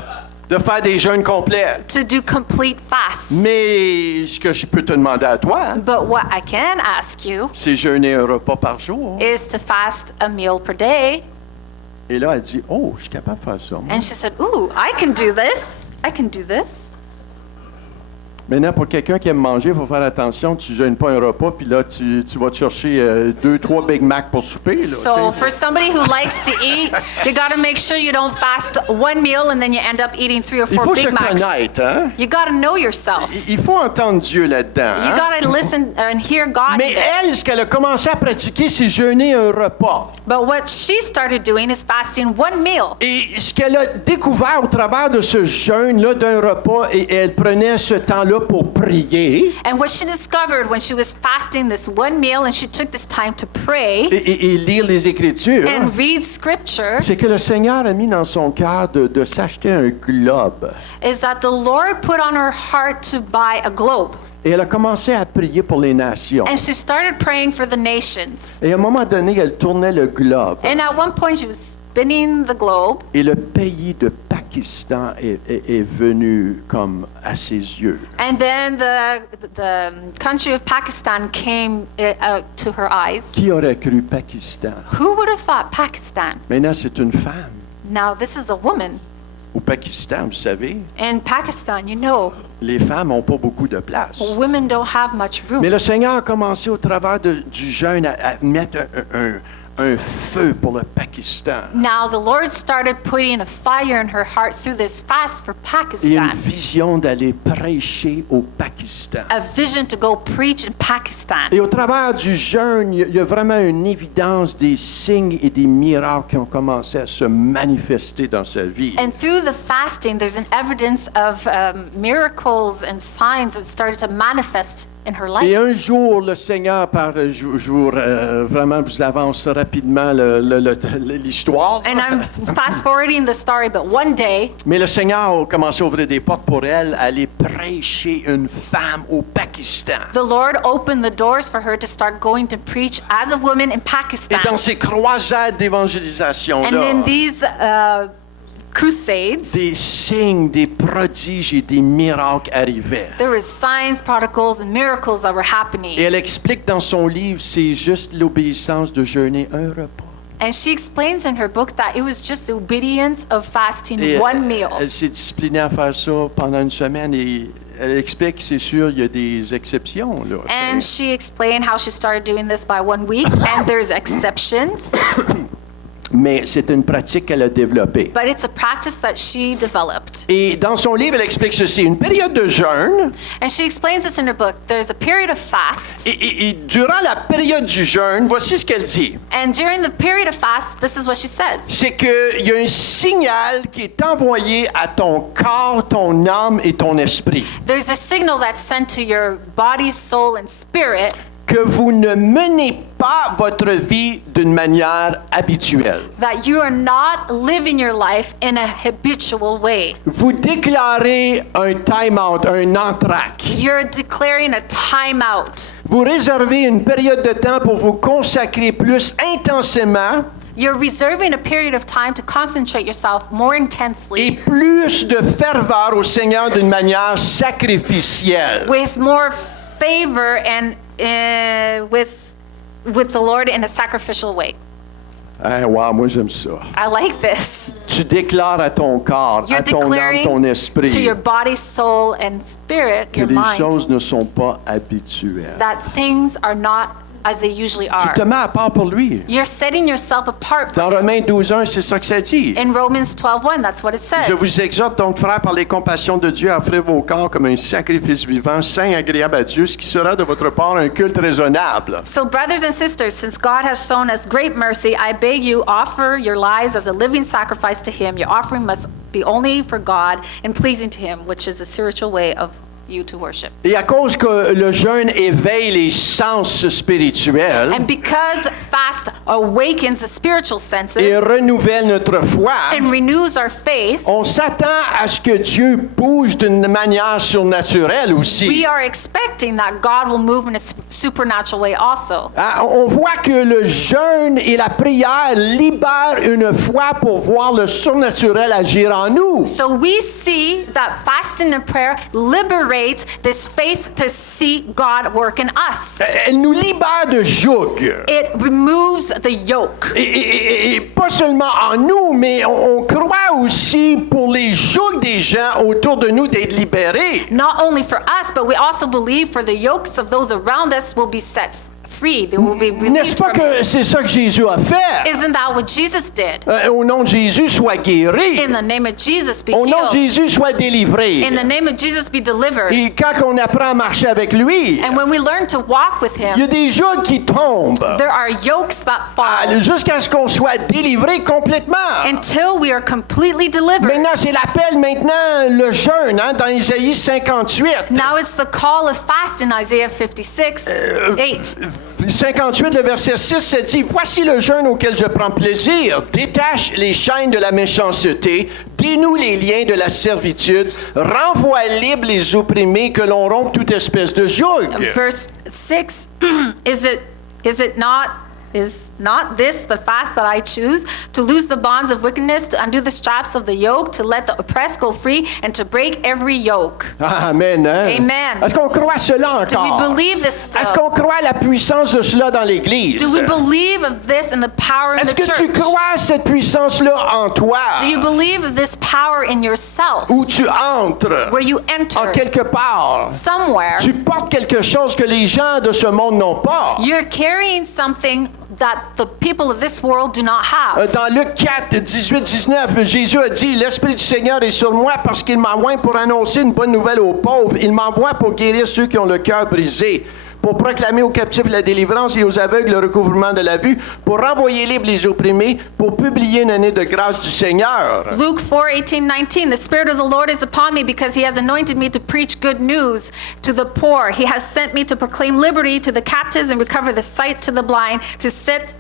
de faire des jeûnes complets. to do complete fasts. Mais ce que je peux te demander à toi, But what I can ask you c'est jeûner un repas par jour. is to fast a meal per day. Et là, elle dit, oh, je suis capable de faire ça. moi. And she said, ooh, I can do this. I can do this. Maintenant, pour quelqu'un qui aime manger, il faut faire attention, tu jeûnes pas un repas, puis là, tu vas te chercher 2-3 Big Mac pour souper. Là, So tu sais. for somebody who likes to eat, you got to make sure you don't fast one meal and then you end up eating 3 or Il 4 faut se Big Macs. connaître, hein? You got to know yourself. Il faut entendre Dieu là-dedans. You hein? got to listen and hear God in Mais this. elle, ce qu'elle a commencé à pratiquer, c'est jeûner un repas. But what she started doing is fasting one meal. Et ce qu'elle a découvert au travers de ce jeûne-là d'un repas, et elle prenait ce temps-là pour prier And what she discovered when she was fasting this one meal and she took this time to pray et lire les Écritures, and read scripture c'est que le Seigneur a mis dans son cœur de s'acheter un globe. is that the Lord put on her heart to buy a globe. Et elle a commencé à prier pour les nations. And she started praying for the nations. Et à un moment donné, elle tournait le globe. And at one point she was spinning the globe. Et le pays de Pakistan est venu comme à ses yeux. And then the country of Pakistan came to her eyes. Qui aurait cru Pakistan? Who would have thought Pakistan? Maintenant, c'est une femme. Now this is a woman. Au Pakistan, vous savez, In Pakistan, you know, les femmes n'ont pas beaucoup de place. women don't have much room. Mais le Seigneur a commencé au travers du jeûne à mettre un feu pour le Pakistan. Now the Lord started putting a fire in her heart through this fast for Et une Pakistan. vision d'aller prêcher au Pakistan. A vision to go preach in Pakistan. Et au travers du jeûne, il y a vraiment une évidence des signes et des miracles qui ont commencé à se manifester dans sa vie. And through the fasting, there's an evidence of miracles and signs that started to manifest in her Et life. un jour, le Seigneur, par jour, vraiment vous avance rapidement l'histoire. And I'm fast forwarding the story, but one day, Mais le Seigneur a commencé à ouvrir des portes pour elle, aller prêcher une femme au Pakistan. the Lord opened the doors for her to start going to preach as a woman in Et Pakistan. dans ces croisades And d'évangélisation-là, in these crusades, des signes, des prodiges et des miracles arrivaient. there were signs, prodigals, and miracles that were happening. Et elle explique dans son livre, c'est juste l'obéissance de jeûner un repas. And she explains in her book that it was just the obedience of fasting Et one meal. elle s'est disciplinée à faire ça pendant une semaine et elle explique que c'est sûr, il y a des exceptions. Là, And she explained how she started doing this by 1 week, and there's exceptions, mais c'est une pratique qu'elle a développée. but it's a practice that she developed. Et dans son livre, elle explique ceci, une période de jeûne, And she explains this in her book. There's a period of fast, et durant la période du jeûne, voici ce qu'elle dit. and during the period of fast, this is what she says. C'est qu'il y a un signal qui est envoyé à ton corps, ton âme et ton esprit. There's a signal that's sent to your body, soul, and spirit Que vous ne menez pas votre vie d'une manière habituelle. that you are not living your life in a habitual way. Vous déclarez un time-out, un entraque. You're declaring a timeout. Vous réservez une période de temps pour vous consacrer plus intensément You're reserving a period of time to concentrate yourself more et intensely plus de ferveur au Seigneur d'une manière sacrificielle. with more favor and with the Lord in a sacrificial way. Hey, wow, moi j'aime ça. I like this. Tu déclares à ton corps, You're à ton âme, declaring ton to esprit, your body, soul, and spirit, que your les mind, choses ne sont pas habituelles. that things are not as they usually Tu are. te mets à part pour lui. You're setting yourself apart Dans from Him. Romains 12:1, c'est ça que ça dit. In Romans 12:1, that's what it Je says. vous exhorte donc, frères, par les compassions de Dieu, à offrir vos corps comme un sacrifice vivant, saint, agréable à Dieu, ce qui sera de votre part un culte raisonnable. So, brothers and sisters, since God has shown us great mercy, I beg you, offer your lives as a living sacrifice to Him. Your offering must be only for God and pleasing to Him, which is a spiritual way of you to worship. Et à cause que le jeûne éveille les sens spirituels And because fast awakens the spiritual senses et renouvelle notre foi, and renews our faith, on s'attend à ce que Dieu bouge d'une manière surnaturelle we aussi. are expecting that God will move in a supernatural way also. Ah, on voit que le jeûne et la prière libèrent une foi pour voir le surnaturel agir en nous. So we see that fasting and prayer liberates this faith to see God work in us. Elle nous libère de joug. It removes the yoke. Et pas seulement en nous, mais on croit aussi pour les jougs des gens autour de nous d'être libérés. Not only for us, but we also believe for the yokes of those around us will be set free. They will be N'est-ce released pas from it. que c'est ça que Jésus a fait? Isn't that what Jesus did? Au nom de Jésus, sois guéri. In the name of Jesus, be Au nom de healed. Jésus, sois délivré. In the name of Jesus, be delivered. Et quand on apprend à marcher avec lui, And when we learn to walk with il y Him, a des jougs qui tombent there are yokes that fall jusqu'à ce qu'on soit délivré complètement. until we are completely delivered. Maintenant, c'est l'appel maintenant, le jeûne, hein, dans Isaïe 58. Now it's the call of fast in Isaiah 56:8. 58, le verset 6, ça dit « Voici le jeûne auquel je prends plaisir. Détache les chaînes de la méchanceté, dénoue les liens de la servitude, renvoie libre les opprimés, que l'on rompe toute espèce de joug. » Verse 6, is not this the fast that I choose, to loose the bonds of wickedness, to undo the straps of the yoke, to let the oppressed go free, and to break every yoke? Amen. Hein? Amen. Est-ce qu'on croit cela Do we encore? believe this Est-ce still? qu'on croit à la puissance de cela dans l'Église? Do we believe of this and the power in Est-ce the que tu church? crois à cette puissance-là en toi? Do you believe of this power in yourself, Où tu entres where you en enter quelque part? somewhere? Tu portes quelque chose que les gens de ce monde n'ont pas. You're carrying something that the people of this world do not have. Dans Luc 4, 18, 19, Jésus a dit, « L'Esprit du Seigneur est sur moi parce qu'il m'envoie pour annoncer une bonne nouvelle aux pauvres. Il m'envoie pour guérir ceux qui ont le cœur brisé, pour proclamer aux captifs la délivrance et aux aveugles le recouvrement de la vue, pour renvoyer libres les opprimés, pour publier une année de grâce du Seigneur. » Luke 4:18-19, the Spirit of the Lord is upon me because He has anointed me to preach good news to the poor. He has sent me to proclaim liberty to the captives and recover the sight to the blind, to set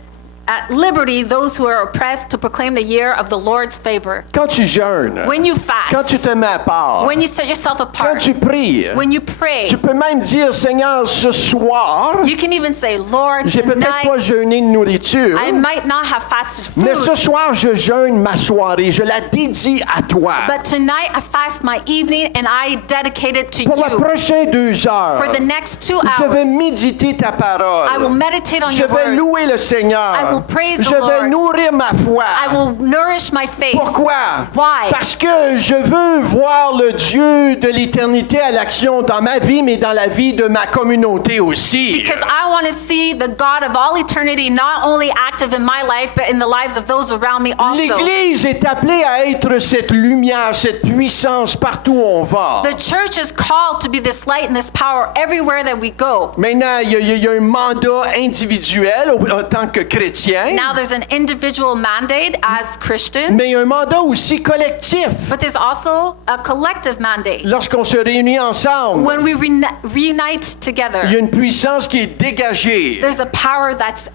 at liberty those who are oppressed, to proclaim the year of the Lord's favor. Quand tu jeûnes, When you quand tu fast, te mets à part, when you set yourself quand apart, tu pries, when you pray, tu peux même dire, « Seigneur, ce soir, you can even say, Lord, j'ai peut-être pas tonight jeûné de nourriture, I might not have fasted mais ce food, soir, je jeûne ma soirée, je la dédie à toi. but tonight I fast my evening and I dedicate it to Pour les you. prochaines 2 heures, For the next 2 je vais hours, méditer ta parole. I will meditate on Je your vais word. louer le Seigneur. I will praise the Je vais Lord. nourrir ma foi. I will nourish my faith. Pourquoi? Why? Parce que je veux voir le Dieu de l'éternité à l'action dans ma vie, mais dans la vie de ma communauté aussi. Because I want to see the God of all eternity not only active in my life, but in the lives of those around me also. L'Église est appelée à être cette lumière, cette puissance partout où on va. The church is called to be this light and this power everywhere that we go. Maintenant, il y a un mandat individuel en tant que chrétien, Now there's an individual mandate as Christians, mais il y a un mandat aussi collectif. but there's also a collective mandate. Lorsqu'on se réunit ensemble, When we reunite il y a together, une puissance qui est dégagée. there's a power that's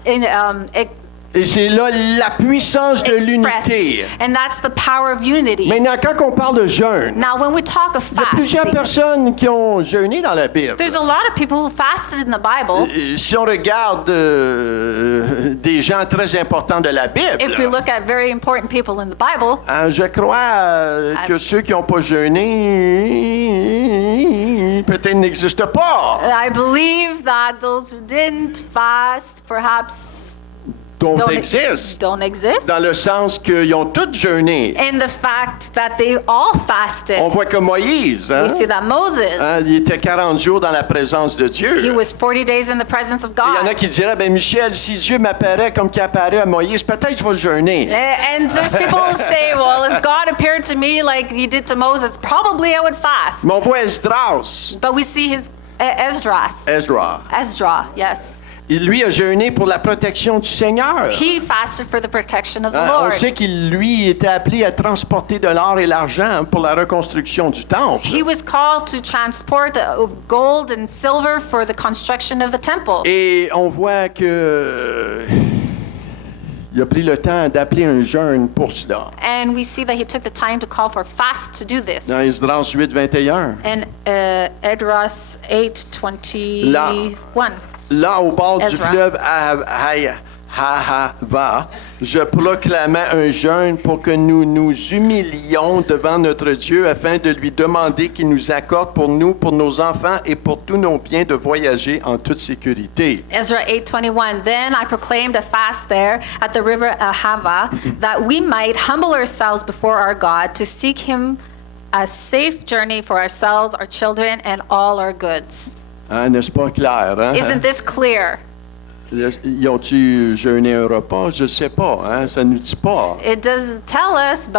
Et c'est là la puissance de l'unité. expressed. And that's the power of unity. Maintenant, quand on parle de jeûne, Now, when we talk of il y a plusieurs fasting, personnes qui ont jeûné dans la Bible. there's a lot of people who fasted in the Bible. Si on regarde des gens très importants de la Bible, If we look at very important people in the Bible, je crois que ceux qui n'ont pas jeûné peut-être n'existent pas. I believe that those who didn't fast perhaps Donc don't existe. don't exist. Dans le sens qu'ils ont tous jeûné. In the fact that they all fasted. On voit que Moïse, hein, We see that Moses, il était 40 jours dans la présence de Dieu. he was 40 days in the presence of Il y en a God. qui diraient, ben Michel, si Dieu m'apparaît comme qu'il apparaît à Moïse, peut-être je vais jeûner. And there's people who say, well, if God appeared to me like he did to Moses, probably I would fast. Mais on voit Esdras, But we see his Esdras. Esdra, yes. Il lui a jeûné pour la protection du Seigneur. He fasted for the protection of the On Lord. sait qu'il, lui, était appelé à transporter de l'or et l'argent pour la reconstruction du temple. He was called to transport the gold and silver for the construction of the temple. Et on voit que il a pris le temps d'appeler un jeûne pour cela. And we see that he took the time to call for a fast to do this. Dans Esdras 8, 21. And Esdras 8:21. Là, au bord du Ezra. fleuve Ahava, je proclamais un jeûne pour que nous nous humilions devant notre Dieu afin de lui demander qu'il nous accorde pour nous, pour nos enfants et pour tous nos biens de voyager en toute sécurité. Ezra 8:21. Then I proclaimed a fast there at the river Ahava, that we might humble ourselves before our God to seek him a safe journey for ourselves, our children, and all our goods. Hein, n'est-ce pas clair? Hein? Isn't this clear? Ils ont-tu jeûné un repas? Je ne sais pas. Hein? Ça ne nous dit pas. It doesn't tell us,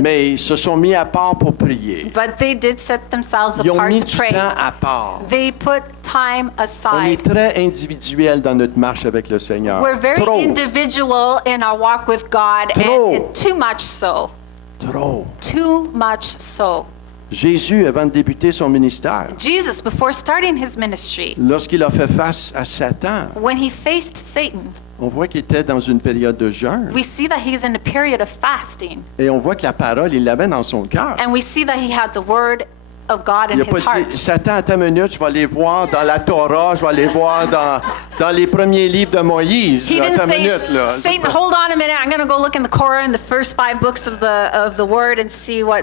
Mais ils se sont mis à part pour prier. but they did set themselves Ils ont apart mis to du pray. temps à part. They put time On aside. est très individuel dans notre marche avec le Seigneur. We're very Trop. individual in our walk with God, Trop. and too much so. Trop. Too much so. Jésus, avant de débuter son ministère, Jesus, before starting his ministry, lorsqu'il a fait face à Satan, when he faced Satan, on voit qu'il était dans une période de jeûne. we see that he's in a period of fasting, Et on voit que la parole, il l'avait dans son cœur. and we see that he had the word of God Il in n'a pas his dit, heart. Satan, à ta minute, je vais aller voir dans la Torah, je vais aller voir dans les premiers livres de Moïse. He Là, à didn't ta say, minute, là. Satan, hold on a minute, I'm going to go look in the Korah and the first 5 books of the word and see what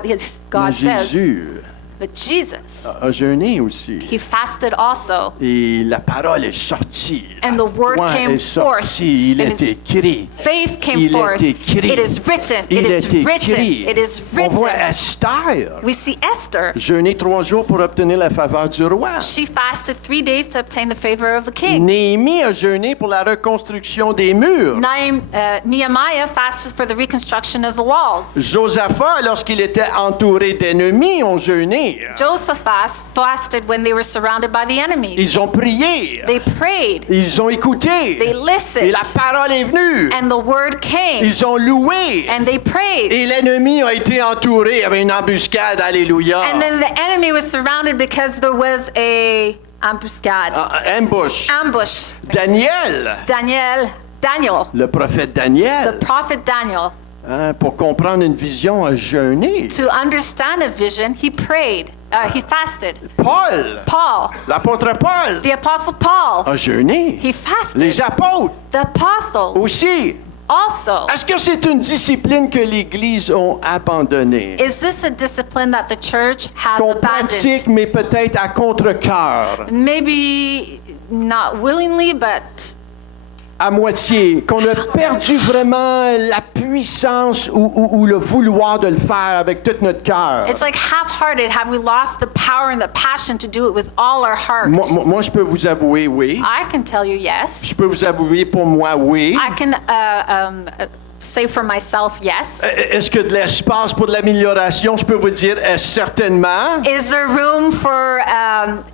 God Mais says. Jésus But Jesus, a jeûné aussi. he fasted also. Et la parole est sortie. And the word La foi came est forth. sortie. Il And est his écrit. Faith came Il forth. est écrit. It is written. Il It is est written. écrit. It is On voit written. Esther We see Esther. jeûner 3 jours pour obtenir la faveur du roi. She fasted 3 days to obtain the favor of the king. Néhémie a jeûné pour la reconstruction des murs. Nehemiah fasted for the reconstruction of the walls. Josaphat, lorsqu'il était entouré d'ennemis, ont jeûné. Joseph fasted when they were surrounded by the enemies. Ils ont prié. They prayed. Ils ont écouté. They Et listened. la parole est venue. And the word came. Ils ont loué. And they Et praised. l'ennemi a été entouré avec une embuscade. Alléluia. And then the enemy was surrounded because there was a ambuscade. Ambush. Ambush. Daniel, Daniel, le prophète the Daniel, prophet Daniel, hein, pour comprendre une vision, a jeûné. to understand a vision, he prayed. He fasted. Paul, Paul, l'apôtre Paul, the apostle Paul, a jeûné. he fasted. Les apôtres The apostles aussi. also. Est-ce que c'est une discipline que l'Église a abandonnée? Is this a discipline that the church has Qu'on abandoned? pratique, mais peut-être à contre-cœur, Maybe not willingly, but à moitié. Qu'on a perdu vraiment la puissance ou le vouloir de le faire avec tout notre cœur. it's like half-hearted. Have we lost the power and the passion to do it with all our heart? Moi, je peux vous avouer, oui. I can tell you yes. Je peux vous avouer pour moi, oui. I can say for myself yes. Est-ce que de l'espace pour de l'amélioration? Je peux vous dire certainement. Is there room for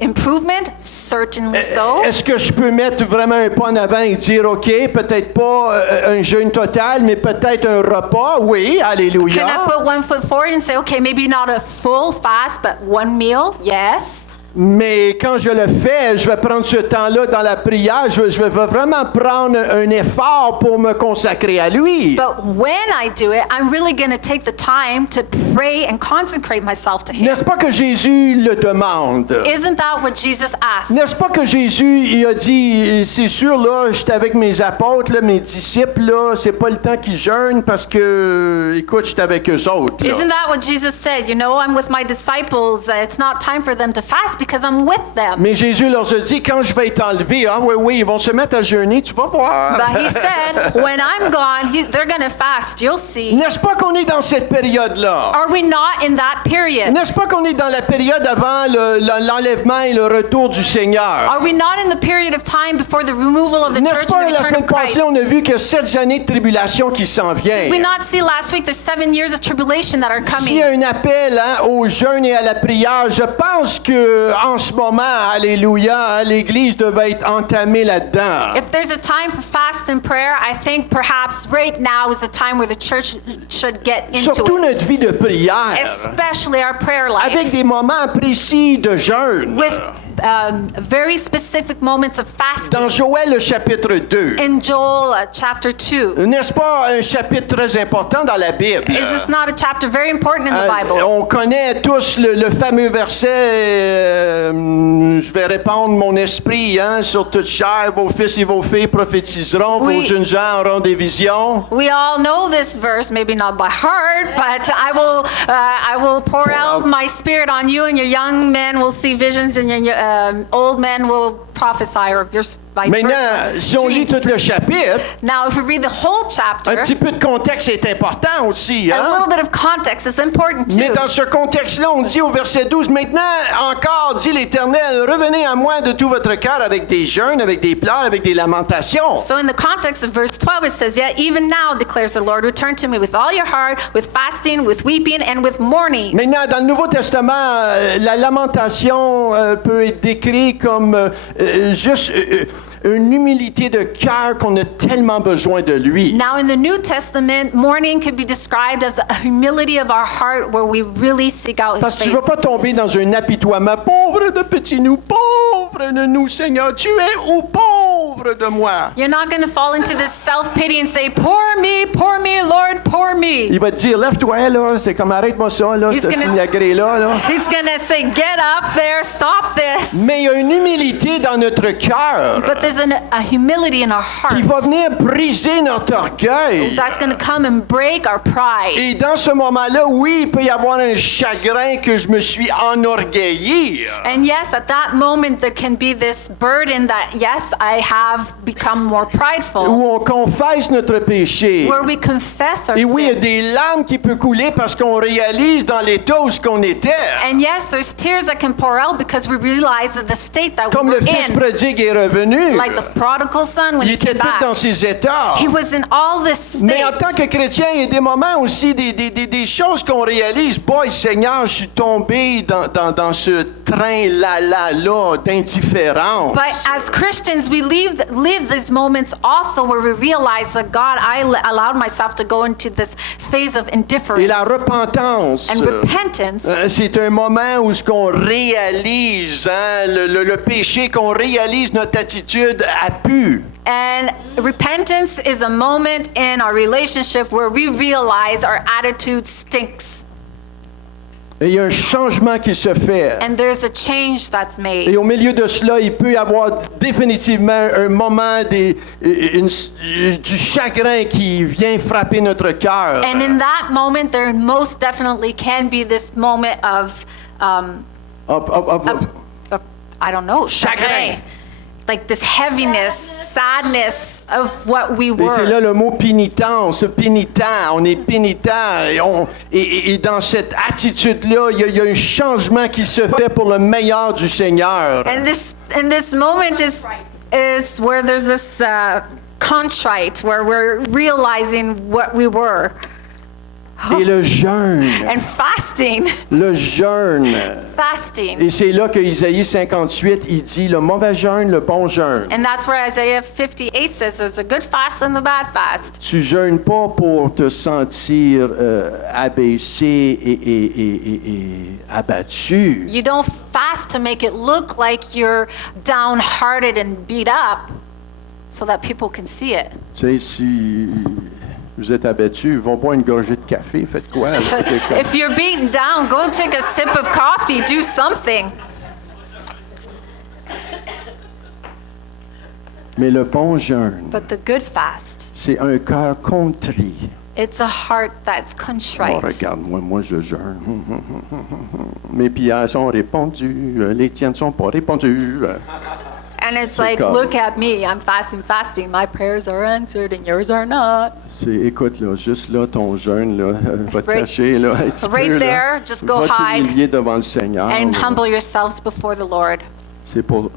improvement? Certainly so. Est-ce que je peux mettre vraiment un pas en avant et dire, OK, peut-être pas un jeûne total, mais peut-être un repas? Oui, Can I alléluia. put 1 foot forward and say, okay, maybe not a full fast, but one meal? Yes. Mais quand je le fais, je vais prendre ce temps-là dans la prière. Je vais vraiment prendre un effort pour me consacrer à lui. But when I do it, I'm really going to take the time to pray and consecrate myself to Him. N'est-ce pas que Jésus le demande? Isn't that what Jesus asked? N'est-ce pas que Jésus il a dit, c'est sûr, là, j'étais avec mes apôtres, là, mes disciples, là, c'est pas le temps qu'ils jeûnent parce que, écoute, j'étais avec eux autres. là. Isn't that what Jesus said? You know, I'm with my disciples. It's not time for them to fast because I'm with them. Mais Jésus leur a dit, quand je vais être enlevé, ah oui, ils vont se mettre à jeûner, tu vas voir. But He said, when I'm gone, they're going to fast. You'll see. N'est-ce pas qu'on est dans cette période-là? Are we not in that period? N'est-ce pas qu'on est dans la période avant l'enlèvement et le retour du Seigneur? Are we not in the period of time before the removal of the N'est-ce church pas, and the la return semaine of Christ? passée, on a vu que 7 années de tribulation qui s'en Did we viennent. not see last week there's 7 years of tribulation that are S'il y coming? a un appel au jeûne et à la prière, je pense que en ce moment, alléluia, l'Église devait être entamée là-dedans. If there's a time for fast and prayer, I think perhaps right now is the time where the church should get into Surtout notre it. vie de prière, Especially our prayer avec life. des moments précis de jeûne. With very specific moments of Dans fasting. Joël, le chapitre 2, In Joel chapter 2. n'est-ce pas un chapitre très important dans la Bible? Is this not a chapter very important in the Bible? On connaît tous le fameux verset je vais répandre mon esprit sur toute chair, vos fils et vos filles prophétiseront, Oui. vos jeunes gens auront des visions. We all know this verse, maybe not by heart, but I will pour out my spirit on you, and your young men will see visions, and your old men will prophesy, or vice Maintenant, versa. si on lit tout Dreams. le chapitre, Now, if we read the whole un chapter, petit peu de contexte est important aussi. a Hein? little bit of context is important Mais too. dans ce contexte-là, on dit au verset 12, maintenant encore, dit l'Éternel, revenez à moi de tout votre cœur avec des jeûnes, avec des pleurs, avec des lamentations. So in the context of verse 12, it says, "Yet even now, declares the Lord, return to me with all your heart, with fasting, with weeping, and with mourning." Maintenant, dans le Nouveau Testament, la lamentation peut être décrite comme juste une humilité de cœur qu'on a tellement besoin de lui. Now in the New Testament, mourning could be described as a humility of our heart where we really seek out His Parce que tu ne face. vas pas tomber dans un apitoiement. Pauvre de petit nous, pauvre de nous, Seigneur, tu es où pauvre de moi? You're not going to fall into this self-pity and say, poor me, Lord, poor me. Il va te dire, lève-toi là, c'est comme arrête-moi ça, là, He's ce gonna- signe-agré-là. Là. He's going to say, get up there, stop this. Mais il y a une humilité dans notre cœur But there's a humility in our qui va heart venir briser notre orgueil. that's going to come and break our pride. Et dans ce moment-là, oui, il peut y avoir un chagrin que je me suis enorgueilli. And yes, at that moment, there can be this burden that, yes, I have become more prideful, Où on confesse notre péché. where we confess our Et oui, il y a sin. des larmes qui peuvent couler parce qu'on réalise dans l'état où ce qu'on était. And yes, there's tears that can pour out because we realize that the state that we Comme were le fils in, prodigue est revenu. like the prodigal son when Il he était came tout dans back, ses états. he was in all this Mais en state. tant que chrétien, il y a des moments aussi, des choses qu'on réalise. Boy, Seigneur, je suis tombé dans ce train-là d'indifférence. But as Christians, we live these moments also where we realize that God, I allowed myself to go into this phase of indifference. Et la repentance, And repentance c'est un moment où ce qu'on réalise, le péché, qu'on réalise notre attitude a pu. And repentance is a moment in our relationship where we realize our attitude stinks. Et il y a un changement qui se fait. And there's a change that's Et made. au milieu de cela, il peut y avoir définitivement un moment du chagrin qui vient frapper notre cœur. And in that moment, there most definitely can be this moment of I don't know, Chagrin. like this heaviness, sadness of what we Et c'est là were. le mot pénitence, pénitent, on est pénitent. Et dans cette attitude-là, il y a un changement qui se fait pour le meilleur du Seigneur. And this moment is where there's this contrite, where we're realizing what we were. Et le jeûne. And fasting. Le jeûne. Fasting. Et c'est là que Isaïe 58, il dit le mauvais jeûne, le bon jeûne. And that's where Isaiah 58 says there's a good fast and the bad fast. Tu jeûnes pas pour te sentir abaissé et abattu. You don't fast to make it look like you're downhearted and beat up so that people can see it. Tu sais, si vous êtes abattu, vont boire une gorgée de café, faites quoi? Là? C'est comme- If you're beaten down, go take a sip of coffee, do something. Mais le bon jeûne, But the good fast, c'est un cœur contrit. it's a heart that's Oh, contrite. regarde-moi, moi je jeûne. Mes prières sont répondues, les tiennes sont pas répondues. And it's like, comme- look at me, I'm fasting. My prayers are answered and yours are not. Écoute, là, juste là, ton jeûne, là, va te Right- cacher, là, un petit right peu, là. there, just go Va hide t'humilier devant le Seigneur. And là. humble yourselves before the Lord. C'est pour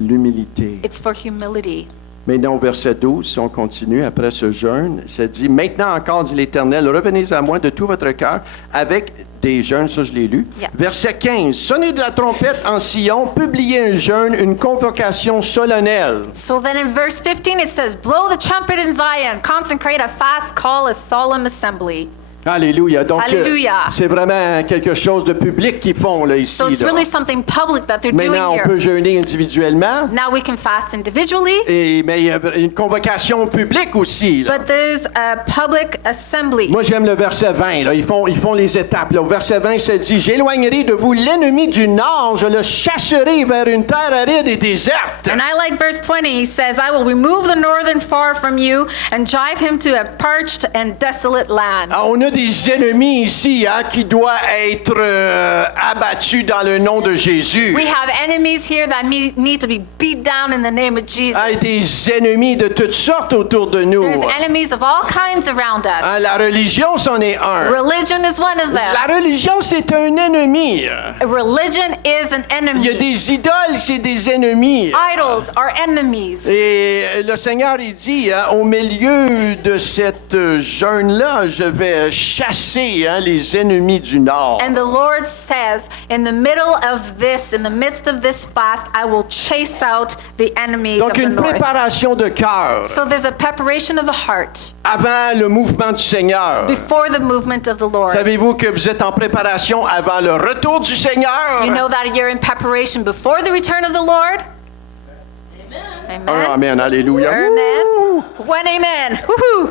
l'humilité. It's for humility. Maintenant, au verset 12, si on continue, après ce jeûne, ça dit, « Maintenant encore, dit l'Éternel, revenez à moi de tout votre cœur, avec des jeûnes, ça je l'ai lu. Yeah. Verset 15, « Sonnez de la trompette en Sion, publiez un jeûne, une convocation solennelle. » So then in verse 15 it says, blow the trumpet in Zion, consecrate a fast call, a solemn assembly. Alléluia. Donc, Alléluia. c'est vraiment quelque chose de public qu'ils font là, ici. So it's là. really something public that they're doing Maintenant, on peut here. jeûner individuellement, Now we can fast individually, mais il y a une convocation publique aussi. Là. but there's a public assembly. Moi, j'aime le verset 20. Là. Ils font les étapes. Là. Au verset 20, ça dit, « J'éloignerai de vous l'ennemi du nord, je le chasserai vers une terre aride et déserte. And I like verse 20. He says, I will remove the northern far from you and drive him to a parched and desolate land. » Ah, on a des ennemis ici hein, qui doivent être abattus dans le nom de Jésus. We have enemies here that need to be beat down in the name of Jesus. Ah, des ennemis de toutes sortes autour de nous. There's enemies of all kinds around us. Ah, la religion, c'en est un. Religion is one of them. La religion, c'est un ennemi. Religion is an Il y a enemy. des idoles, c'est des ennemis. Idols are enemies. Et le Seigneur, il dit, hein, au milieu de cette jeûne-là, je vais chasser hein, les ennemis du Nord. And the Lord says, in the midst of this fast, I will chase out the enemies of Donc, the une north. préparation de cœur So there's a preparation of the heart avant le mouvement du Seigneur. before the movement of the Lord. Savez-vous que vous êtes en préparation avant le retour du Seigneur? You know that you're in preparation before the return of the Lord? Amen. Oh, amen, alléluia. Wouh! Amen. One amen. Woohoo.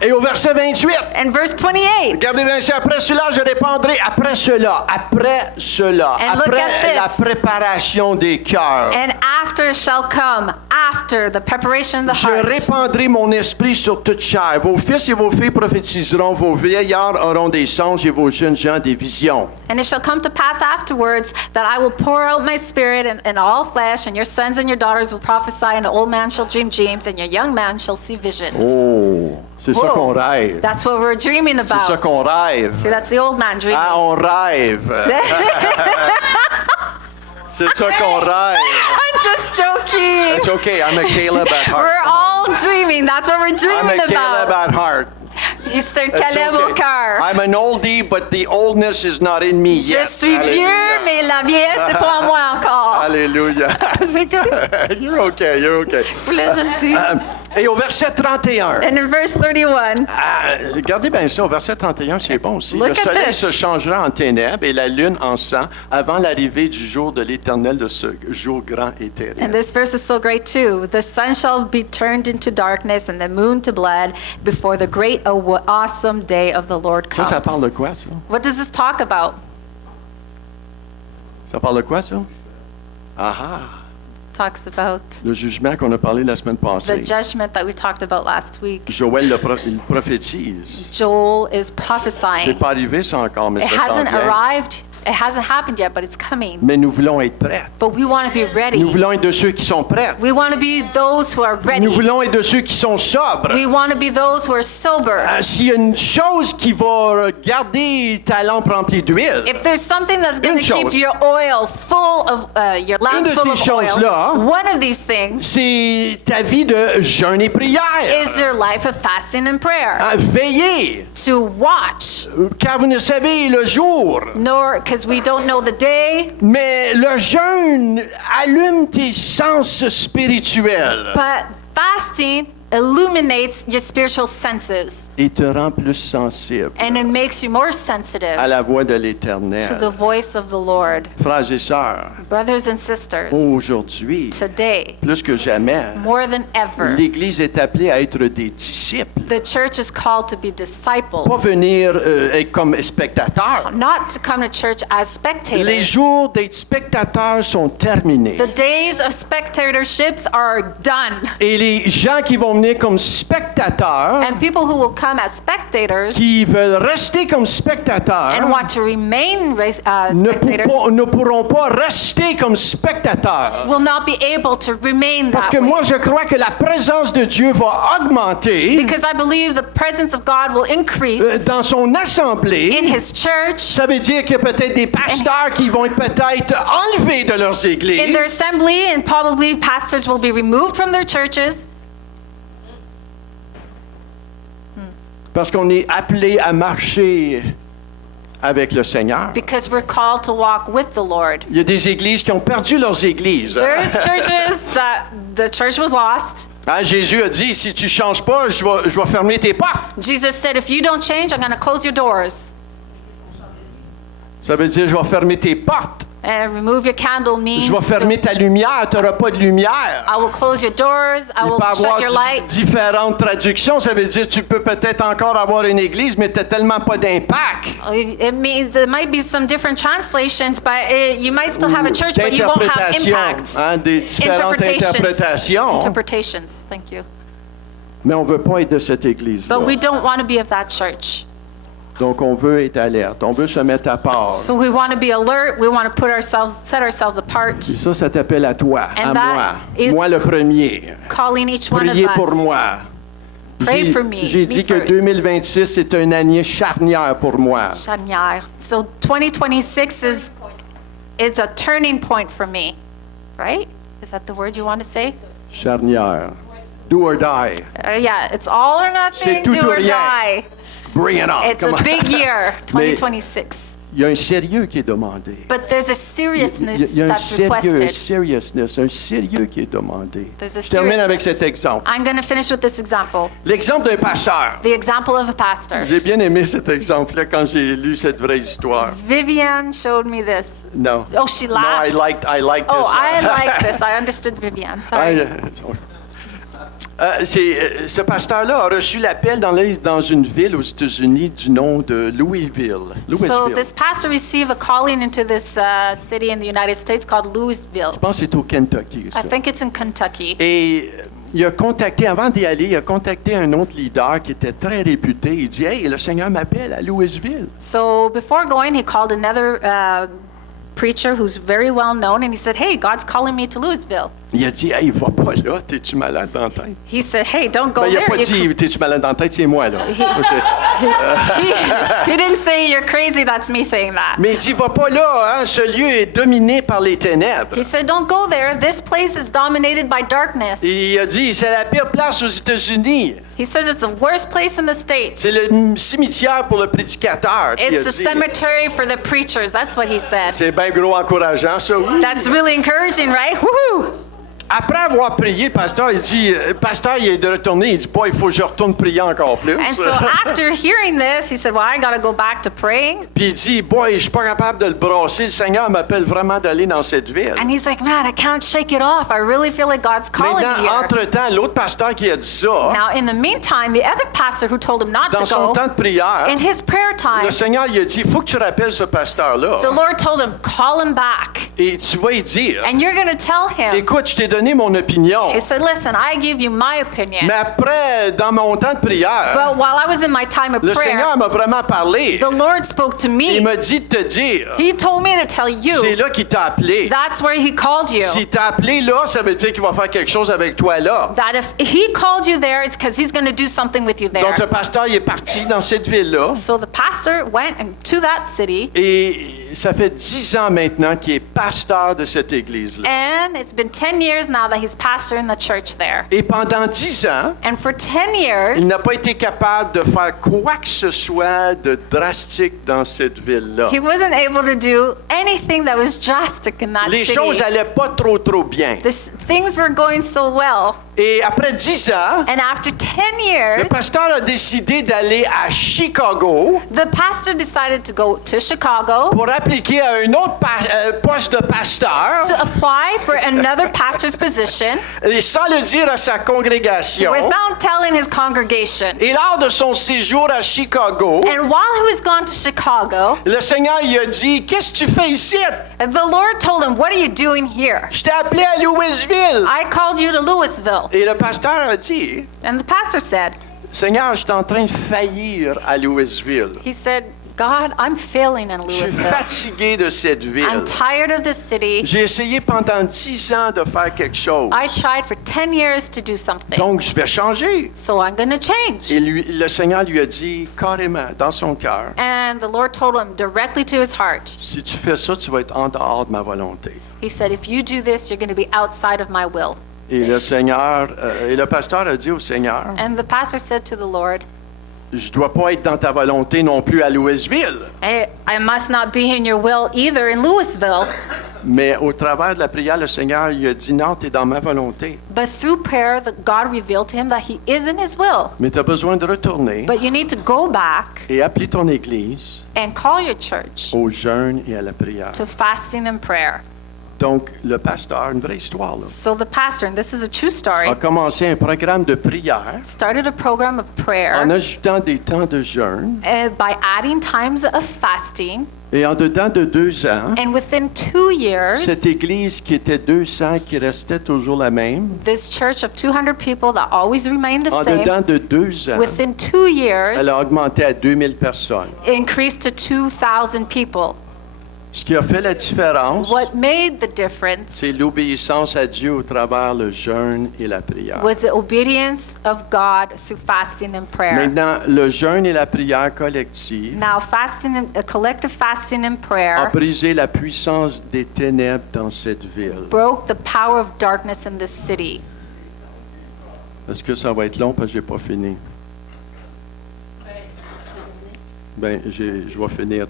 Et au verset 28, And verse 28. regardez bien, c'est après cela, je répondrai, après cela, And look at après la this. préparation des cœurs. And after shall come, after the preparation of the Je heart. répandrai mon esprit sur toute chair. Vos fils et vos filles prophétiseront, vos vieillards auront des songes et vos jeunes gens des visions. And it shall come to pass afterwards that I will pour out my spirit in all flesh, and your sons and your daughters will prophesy, and the old man shall dream dreams, and your young man shall see visions. Oh, c'est ça Whoa. qu'on rêve. That's what we're dreaming C'est ça about. qu'on rêve. See, that's the old man dreaming. Ah, on rêve. C'est ça qu'on rêve. I'm just joking. It's okay, I'm a Caleb at heart. We're all dreaming. That's what we're I'm dreaming a Caleb about. at heart. He's their It's Caleb au okay. cœur. I'm an oldie, but the oldness is not in me Je yet. suis vieux, Alléluia. mais la vieillesse, c'est pas en moi encore. Alléluia. C'est correct. You're okay, you're okay. Pour les jeunes filles. Et au verset 31. And in verse 31, Regardez bien ça, au verset 31, c'est bon aussi. Look Le at soleil this. se changera en ténèbres et la lune en sang avant l'arrivée du jour de l'Éternel, de ce jour grand et terrible. and this verse is so great too. The sun shall be turned into darkness and the moon to blood before the great awesome day of the Lord comes. Ça parle de quoi, ça? What does this talk about? Ça parle de quoi, ça? Ah Talks about le jugement qu'on a parlé la semaine the passée. judgment that we talked about last week. Joël il prophétise. Joel is C'est prophesying. pas arrivé ça encore, mais It ça s'en hasn't vient. arrived. It hasn't happened yet, but it's coming. Mais nous voulons être prêts. But we want to be Nous ready. voulons être de ceux qui sont prêts. We want to be those who are ready. Nous voulons être de ceux qui sont sobres. We want to be those who are sober. S'il y a une chose qui va garder ta lampe remplie d'huile, If there's something that's going to Une keep chose. your oil full of, your Une lamp de full of ces oil, choses-là, one of these things c'est ta vie de jeûne et prière. is your life of fasting and prayer. Veiller. To watch. car vous ne savez le jour. nor because we don't know the day. Mais le jeûne allume tes sens spirituels But fasting illuminates your spiritual senses, et te rend plus sensible and it makes you more sensitive à la voix de to the l'Éternel. voice of the Lord. Frères et sœurs, Brothers and sisters, aujourd'hui, today, plus que jamais, more than ever, l'Église est appelée à être des disciples. the church is called to be Pas disciples, venir être comme spectateurs. not to come to church as Les spectators. jours d'être spectateurs sont terminés. The days of spectatorships are done. Et les gens qui vont venir comme spectateurs, And people who will come as spectators qui veulent rester comme and spectateurs, want to remain spectators ne pourront pas rester comme spectateurs. will not be able to remain Parce that que way. moi, je crois que la présence de Dieu va augmenter Because I believe the presence of God will increase dans son assemblée. in His church, Ça veut dire qu'il y a peut-être des pasteurs qui vont être peut-être enlevés de leurs in églises. their assembly, and probably pastors will be removed from their churches Parce qu'on est appelé à marcher avec le Seigneur. because we're called to walk with the Lord. Il y a des églises qui ont perdu leurs églises. There's churches that the church was lost. Hein, Jésus a dit, si tu ne changes pas, je vais fermer tes portes. Jesus said, if you don't change, I'm going to close your doors. Ça veut dire, je vais fermer tes portes. And remove your candle means Je vais fermer ta lumière, tu n'auras pas de lumière. I will close your doors, I Il will peut y shut avoir your light. différentes traductions. Ça veut dire, tu peux peut-être encore avoir une église, mais tu n'as tellement pas d'impact. It means there might be some different translations, but you might still have a church, but you won't have impact. Hein, des différentes interprétations. Interpretations. Thank you. Mais on ne veut pas être de cette église-là. But we don't want to be of that church. Donc, on veut être alerte. On veut se mettre à part. So we want to be alert. We want to set ourselves apart, Et ça t'appelle à toi, à And moi. that is- Moi le premier. calling each one of Priez pour us. moi. Pray J'ai- for me. J'ai Me dit que first. 2026, c'est une année charnière pour moi. Shanyar. So 2026 is a turning point for me, right? Is that the word you want to say? Charnière. Do or die. Yeah, it's all or C'est nothing, tout do ou or rien. die. Bring it on. It's Come a on. big year, Mais 2026. il y a un sérieux qui est demandé. But there's a Il seriousness y a un that's requested. un sérieux qui est demandé. There's a Je termine avec seriousness. cet exemple. I'm going to finish with this example. L'exemple d'un pasteur. The example of a pastor. J'ai bien aimé cet exemple-là quand j'ai lu cette vraie histoire. Vivian showed me this. Non. Oh, she No, I laughed. liked Oh, this. I like this. I understood Vivian. Sorry. Ce pasteur-là a reçu l'appel dans une ville aux États-Unis du nom de Louisville. So this pastor received a calling into this city in the United States called Louisville. Je pense que c'est au Kentucky. Ça. I think it's in Kentucky. Et il a contacté, avant d'y aller, il a contacté un autre leader qui était très réputé. Il dit, « Hey, le Seigneur m'appelle à Louisville. So before going, he called another preacher who's very well known, and he said, "Hey, God's calling me to Louisville." Il a dit, « Hey, va pas là, t'es-tu malade dans la tête? » He said, "Hey, don't go Ben, il n'a there." pas You dit, « T'es-tu malade dans la tête? » C'est moi, là. he didn't say you're crazy. That's me saying that. Mais il dit, « Va pas là, hein, ce lieu est dominé par les ténèbres. He said, "Don't go there. This place is dominated by darkness." Et il a dit, c'est la pire place aux États-Unis. He says it's the worst place in the States. C'est le cimetière pour le prédicateur. qu'il a It's a dit. cemetery for the preachers. That's what he said. C'est bien gros encourageant, ça. Oui. That's really encouraging, right? Woohoo! Après avoir prié, le pasteur, il dit, pasteur, il est de retourner. Il dit, pas, il faut que je retourne prier encore plus. And so after hearing this, he said, "Well, I got to go back to praying." Puis il dit, boy, je suis pas capable de le brasser. Le Seigneur m'appelle vraiment d'aller dans cette ville. And he's like, "Man, I can't shake it off. I really feel like God's calling me Maintenant, here." entre-temps, l'autre pasteur qui a dit ça, Now, in the meantime, the other pastor who told him not dans to son go, temps de prière, in his prayer time, le Seigneur il a dit, il faut que tu rappelles ce pasteur-là. the Lord told him, "Call him back, Et tu vas lui dire, and you're going to tell him." écoute, je t'ai donné mon opinion. He said, "Listen, I give you my opinion, Mais après, dans mon temps de prière, but while I was in my time of le prayer, Seigneur m'a vraiment parlé. the Lord spoke to Il me. m'a dit de te dire, He told me to tell c'est you là qu'il t'a appelé. that's where He called you. S'il t'a appelé là, ça veut dire qu'il va faire quelque chose avec toi là. That if He called you there, it's because He's going to do something with you there." Donc le pasteur il est parti dans cette ville-là So the pastor went to that city, et ça fait 10 ans maintenant qu'il est pasteur de cette église-là. And it's been 10 years now that he's pastor in the church there. Et pendant 10 ans, And for 10 years, il n'a pas été capable de faire quoi que ce soit de drastique dans cette ville-là. he wasn't able to do anything that was drastic in that Les city. choses allaient pas trop bien. Things were going so well. Et après 10 ans, And after 10 le years, pasteur a décidé d'aller à Chicago the pastor decided to go to Chicago pour appliquer à un autre poste de pasteur to apply for another pastor's position et sans le dire à sa congrégation. without telling his congregation. Et lors de son séjour à Chicago, And while he was gone to Chicago, le Seigneur lui a dit, qu'est-ce que tu fais ici? the Lord told him, "What are you doing here? Je t'ai appelé à Louisville. I called you to Louisville." Et le pasteur a dit, And the pastor said, Seigneur, je suis en train de faillir à Louisville. he said, "God, I'm failing in Je suis Louisville. fatigué de cette ville. I'm tired of this city. J'ai essayé pendant 10 ans de faire quelque chose. I tried for 10 years to do something. Donc, je vais changer. So I'm going to change." Et le Seigneur lui a dit carrément dans son cœur, And the Lord told him directly to his heart. si tu fais ça, tu vas être en dehors de ma volonté. He said, "If you do this, you're going to be outside of my will." Et le pasteur a dit au Seigneur, And the pastor said to the Lord, je dois pas être dans ta volonté non plus à Louisville. I must not be in your will either in Louisville. Mais au travers de la prière, le Seigneur lui a dit, non, tu es dans ma volonté. But through prayer, God revealed to him that he is in his will. Mais tu as besoin de retourner But you need to go back et appeler ton Église and call your church au jeûne et à la prière. to fasting and prayer. Donc, le pasteur, une vraie histoire, là, So the pastor, and this is a true story, a commencé un programme de prière started a program of en prayer ajoutant des temps de jeûne. by adding times of fasting. Et en dedans de 2 ans, And within 2 years, cette église qui était 200, qui restait toujours la même, this church of 200 people that always remained the en same, dedans de 2 ans, within 2 years, elle a augmenté à 2000 personnes. increased to 2,000 people. Ce qui a fait la différence, What made the difference c'est l'obéissance à Dieu au travers le jeûne et la prière. was the obedience of God through fasting and prayer. Maintenant, le jeûne et la prière collective Now, collective fasting and a prayer brisé la puissance des ténèbres dans cette ville. broke the power of darkness in this city. Est-ce que ça va être long parce que j'ai pas fini? Ben, je vais finir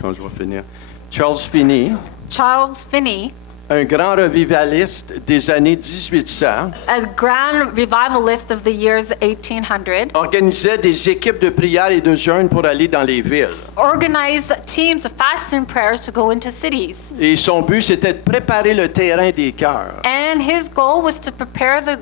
quand je vais finir. Charles Finney, Charles Finney, un grand revivaliste des années 1800, a grand revivalist of the years 1800, organisait des équipes de prière et de jeûne pour aller dans les villes. organized teams of fasting prayers to go into cities. Et son but, c'était de préparer le terrain des cœurs. And his goal was to prepare the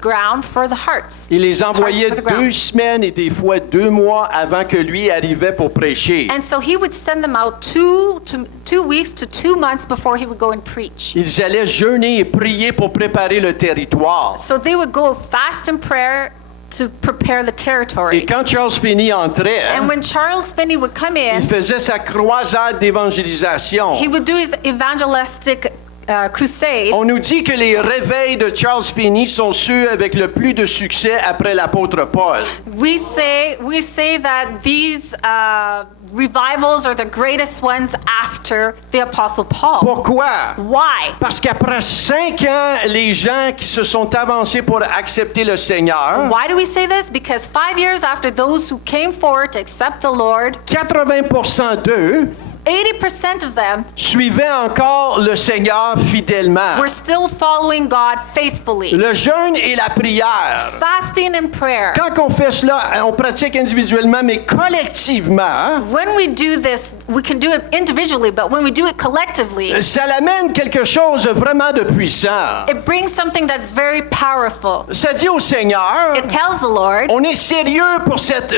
ground for the hearts. Il les envoyait Hearts for the ground. 2 semaines et des fois 2 mois avant que lui arrivait pour prêcher. And so he would send them out 2 weeks to 2 months before he would go and preach. Ils allaient jeûner et prier pour préparer le territoire. So they would go fast in prayer to prepare the Et territory. quand Charles Finney entrait, And when Charles Finney would come il in, faisait sa croisade d'évangélisation. he would do his evangelistic crusade. On nous dit que les réveils de Charles Finney sont ceux avec le plus de succès après l'apôtre Paul. We say that these revivals are the greatest ones after the Apostle Paul. Pourquoi? Why? Parce qu'après 5 ans, les gens qui se sont avancés pour accepter le Seigneur, Why do we say this? Because 5 years after those who came forward to accept the Lord, 80% d'eux 80% of them suivaient encore le Seigneur fidèlement. were still following God faithfully. Le jeûne et la prière. Fasting and prayer. Quand on fait cela, on pratique individuellement, mais collectivement, When we do this, we can do it individually, but when we do it collectively, ça l'amène quelque chose de vraiment de puissant. it brings something that's very powerful. Ça dit au Seigneur, It tells the Lord, on est sérieux pour cet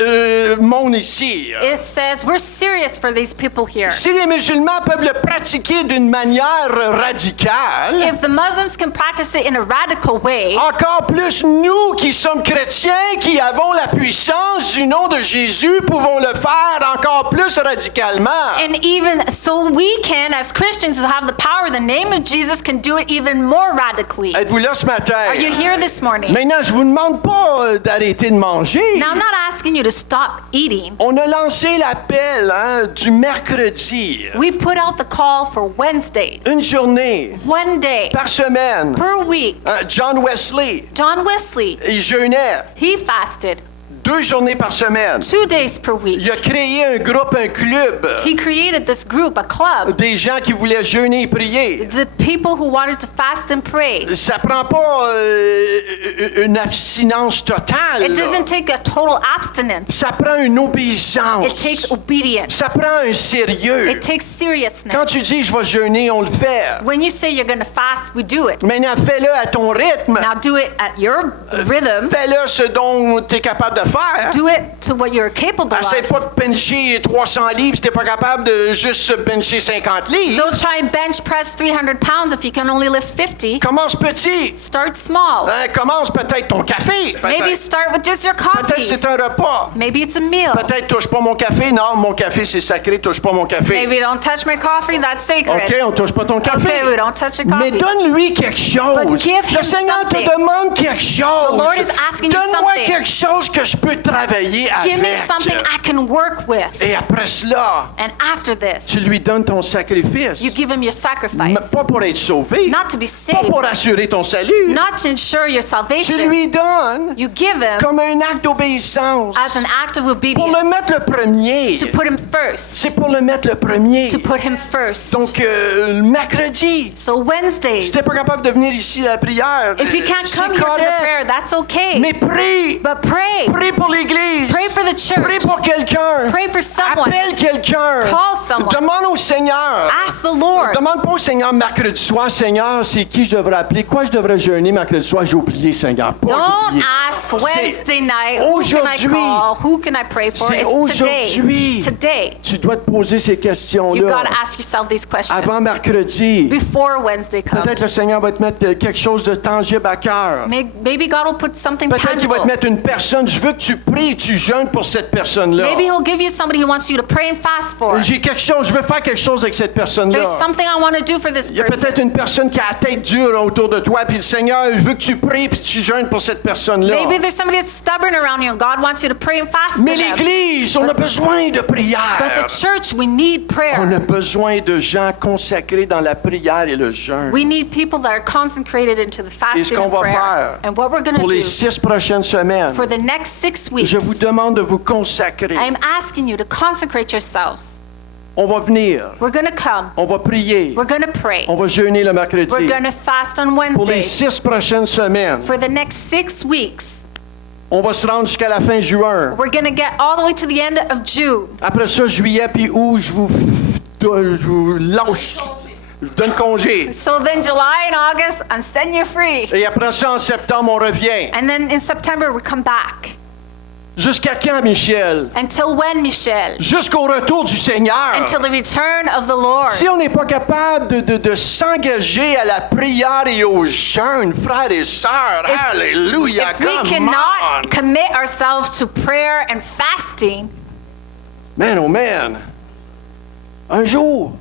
monde ici. it says, we're serious for these people here. Si les musulmans peuvent le pratiquer d'une manière radicale, If the Muslims can practice it in a radical way, encore plus nous qui sommes chrétiens, qui avons la puissance du nom de Jésus, pouvons le faire encore plus radicalement. and even so we can, as Christians who have the power, the name of Jesus can do it even more radically. Êtes-vous là ce matin? Are you here this morning? Maintenant, je vous demande pas d'arrêter de manger. Now, I'm not asking you to stop eating. On a lancé l'appel du mercredi vendredi. We put out the call for Wednesdays. Une journée One day par semaine. per week. John Wesley, John Wesley, il jeûnait he fasted 2 journées par semaine. 2 days per week. Il a créé un groupe, un club, He created this group, a club, des gens qui voulaient jeûner et prier. the people who wanted to fast and pray. Ça prend pas une abstinence totale. It là. doesn't take a total abstinence. Ça prend une obéissance. It takes obedience. Ça prend un sérieux. It takes seriousness. Quand tu dis je vais jeûner, on le fait. When you say you're going to fast, we do it. Maintenant, fais-le à ton rythme. Now do it at your rhythm. Fais-le ce dont tu es capable de faire. Do it to what you're capable Essaye of. pas de bencher 300 livres si t'es pas capable de juste bencher 50 livres. Don't try and bench press 300 pounds if you can only lift 50. Commence petit. Start small. Commence peut-être ton café. Maybe Peut-être start with just your coffee. c'est un repas. Maybe it's a meal. Peut-être touche pas mon café. Non, mon café c'est sacré, touche pas mon café. Maybe don't touch my coffee, that's sacred. OK, on touche pas ton café. Okay, we don't touch your Mais coffee. donne-lui quelque chose. But give him Le Seigneur something. te demande quelque chose. The Lord is asking you Donne-moi something. quelque chose que je peux travailler avec. Give me something I can work with. Et après cela, And after this, tu lui donnes ton sacrifice. you give him your sacrifice. Pas pour être sauvé. Not to be Pas saved. pour assurer ton salut. Not to ensure your Tu salvation. lui donnes You give him comme un acte d'obéissance. as an act of Pour obedience. le mettre le premier. To put him first. C'est pour le mettre le premier. To put him first. Donc, le mercredi, So Wednesdays, si t'es pas capable de venir ici à la prière, if you can't c'est come here to the correct. prayer, that's okay. Mais prie. But pray. Prie pour l'Église. Pray for the Prie church. pour quelqu'un. Pray for someone. Appelle quelqu'un. Call someone. Demande au Seigneur. Ask the Lord. Demande pas au Seigneur mercredi soir, Seigneur, c'est qui je devrais appeler? Quoi je devrais jeûner mercredi soir? J'ai oublié, Seigneur. Pas, j'ai Don't oublié. ask C'est Wednesday night, who can I aujourd'hui. call? Who can I pray for? C'est It's aujourd'hui. today. Today. Tu dois te poser ces You questions-là. got to ask yourself these questions. Avant mercredi. Before Wednesday comes. Peut-être le Seigneur va te mettre quelque chose de tangible à cœur. Maybe God will put something Peut-être qu'il va te tangible. mettre une personne. Je veux que tu pries et tu jeûnes pour cette personne-là. Maybe He'll give you somebody He wants you to pray and fast for. J'ai quelque chose. Je veux faire quelque chose avec cette personne-là. There's something I want to do for this Il y a peut-être person. une personne qui a la tête dure autour de toi, puis le Seigneur veut que tu pries puis tu jeûnes pour cette personne-là. Maybe there's somebody that's stubborn around you and God wants you to pray and fast for Mais them. l'Église, on a besoin de prière. But the church, we need On prayer. a besoin de gens consacrés dans la prière et le jeûne. We need people that are consecrated into the Et ce fasting qu'on and va prayer. faire And what we're going to pour les do 6 prochaines semaines, for the next 6 weeks, je vous demande de vous consacrer. I'm asking you to consecrate yourselves. On va venir, We're going to come. on va prier, We're going to pray. on va jeûner le mercredi. We're going to fast on Pour les Wednesdays. 6 prochaines semaines, For the next 6 weeks, on va se rendre jusqu'à la fin juin. we're going to get all the way to the end of June. Après ça, juillet puis août, je vous lâche. Je vous donne congé. So then July and August, I'm setting you free. Et après ça, en septembre, on revient. And then in September, we come back. Jusqu'à quand, Michel? Until when, Michelle? Jusqu'au retour du Seigneur. Until the return of the Lord. Si on n'est pas capable de s'engager à la prière et au jeûne, frères et sœurs, alléluia, If we come cannot on. commit ourselves to prayer and fasting, Man, oh man. Un jour,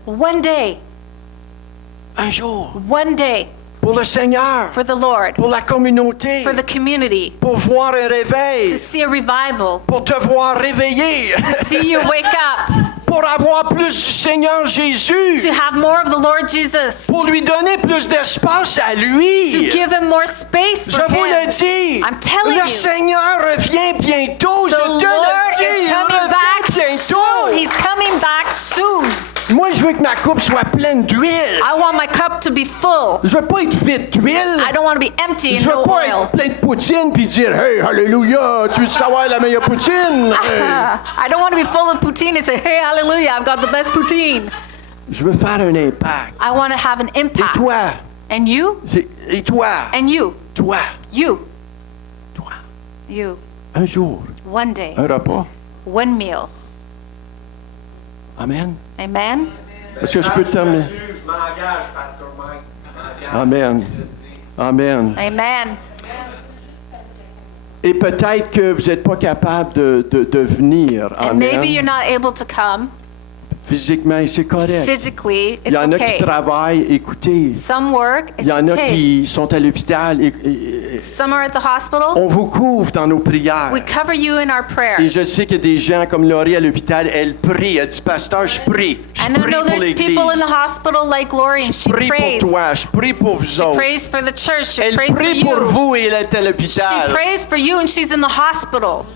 one day, pour le Seigneur, for the Lord, pour la communauté, for the community, pour voir un réveil, to see a revival, pour te voir réveillé, to see you wake up, pour avoir plus du Seigneur Jésus, to have more of the Lord Jesus, pour lui donner plus d'espace à lui. to give him more space Je for vous le him. dis, I'm telling le you. Seigneur revient bientôt. The Je te Lord le dis, is il coming back revient soon. bientôt. He's coming back soon. Moi, je veux que ma coupe soit pleine d'huile. I want my cup to be full. Je veux pas être vide d'huile. I don't want to be empty Je and veux no pas oil. être plein de poutine puis dire hey, alléluia, tu veux savoir la meilleure poutine? Hey. I don't want to be full of poutine and say, hey, hallelujah, I've got the best poutine. Je veux faire un impact. I want to have an Et impact. toi? And you? Et toi? And you? Toi? You? Toi? You? Un jour, One day, un repas. one meal. Amen. Amen? Est-ce que je peux terminer? Je m'engage, Pasteur Mike. Je m'engage. Amen. Amen. Amen. Et peut-être que vous n'êtes pas capable de venir. And maybe you're Amen. not able to come. Physiquement, c'est correct. Physically, Il y it's en a qui okay. travaillent, écoutez. Some work, Il it's y en a okay. qui sont à l'hôpital. Some are at the hospital. On vous couvre dans nos prières. We cover you in our Et prayers. je sais qu'il y a des gens comme Laurie à l'hôpital, elle prie. Elle dit, pasteur, je prie. Je And I prie know pour there's l'Église. people in the hospital like Lori, and Je she prie prays. pour toi. Je prie pour vous She autres. prays for the church. She Elle prays for prie pour you. vous et elle est à She l'hôpital. prays for you, and she's in the hospital.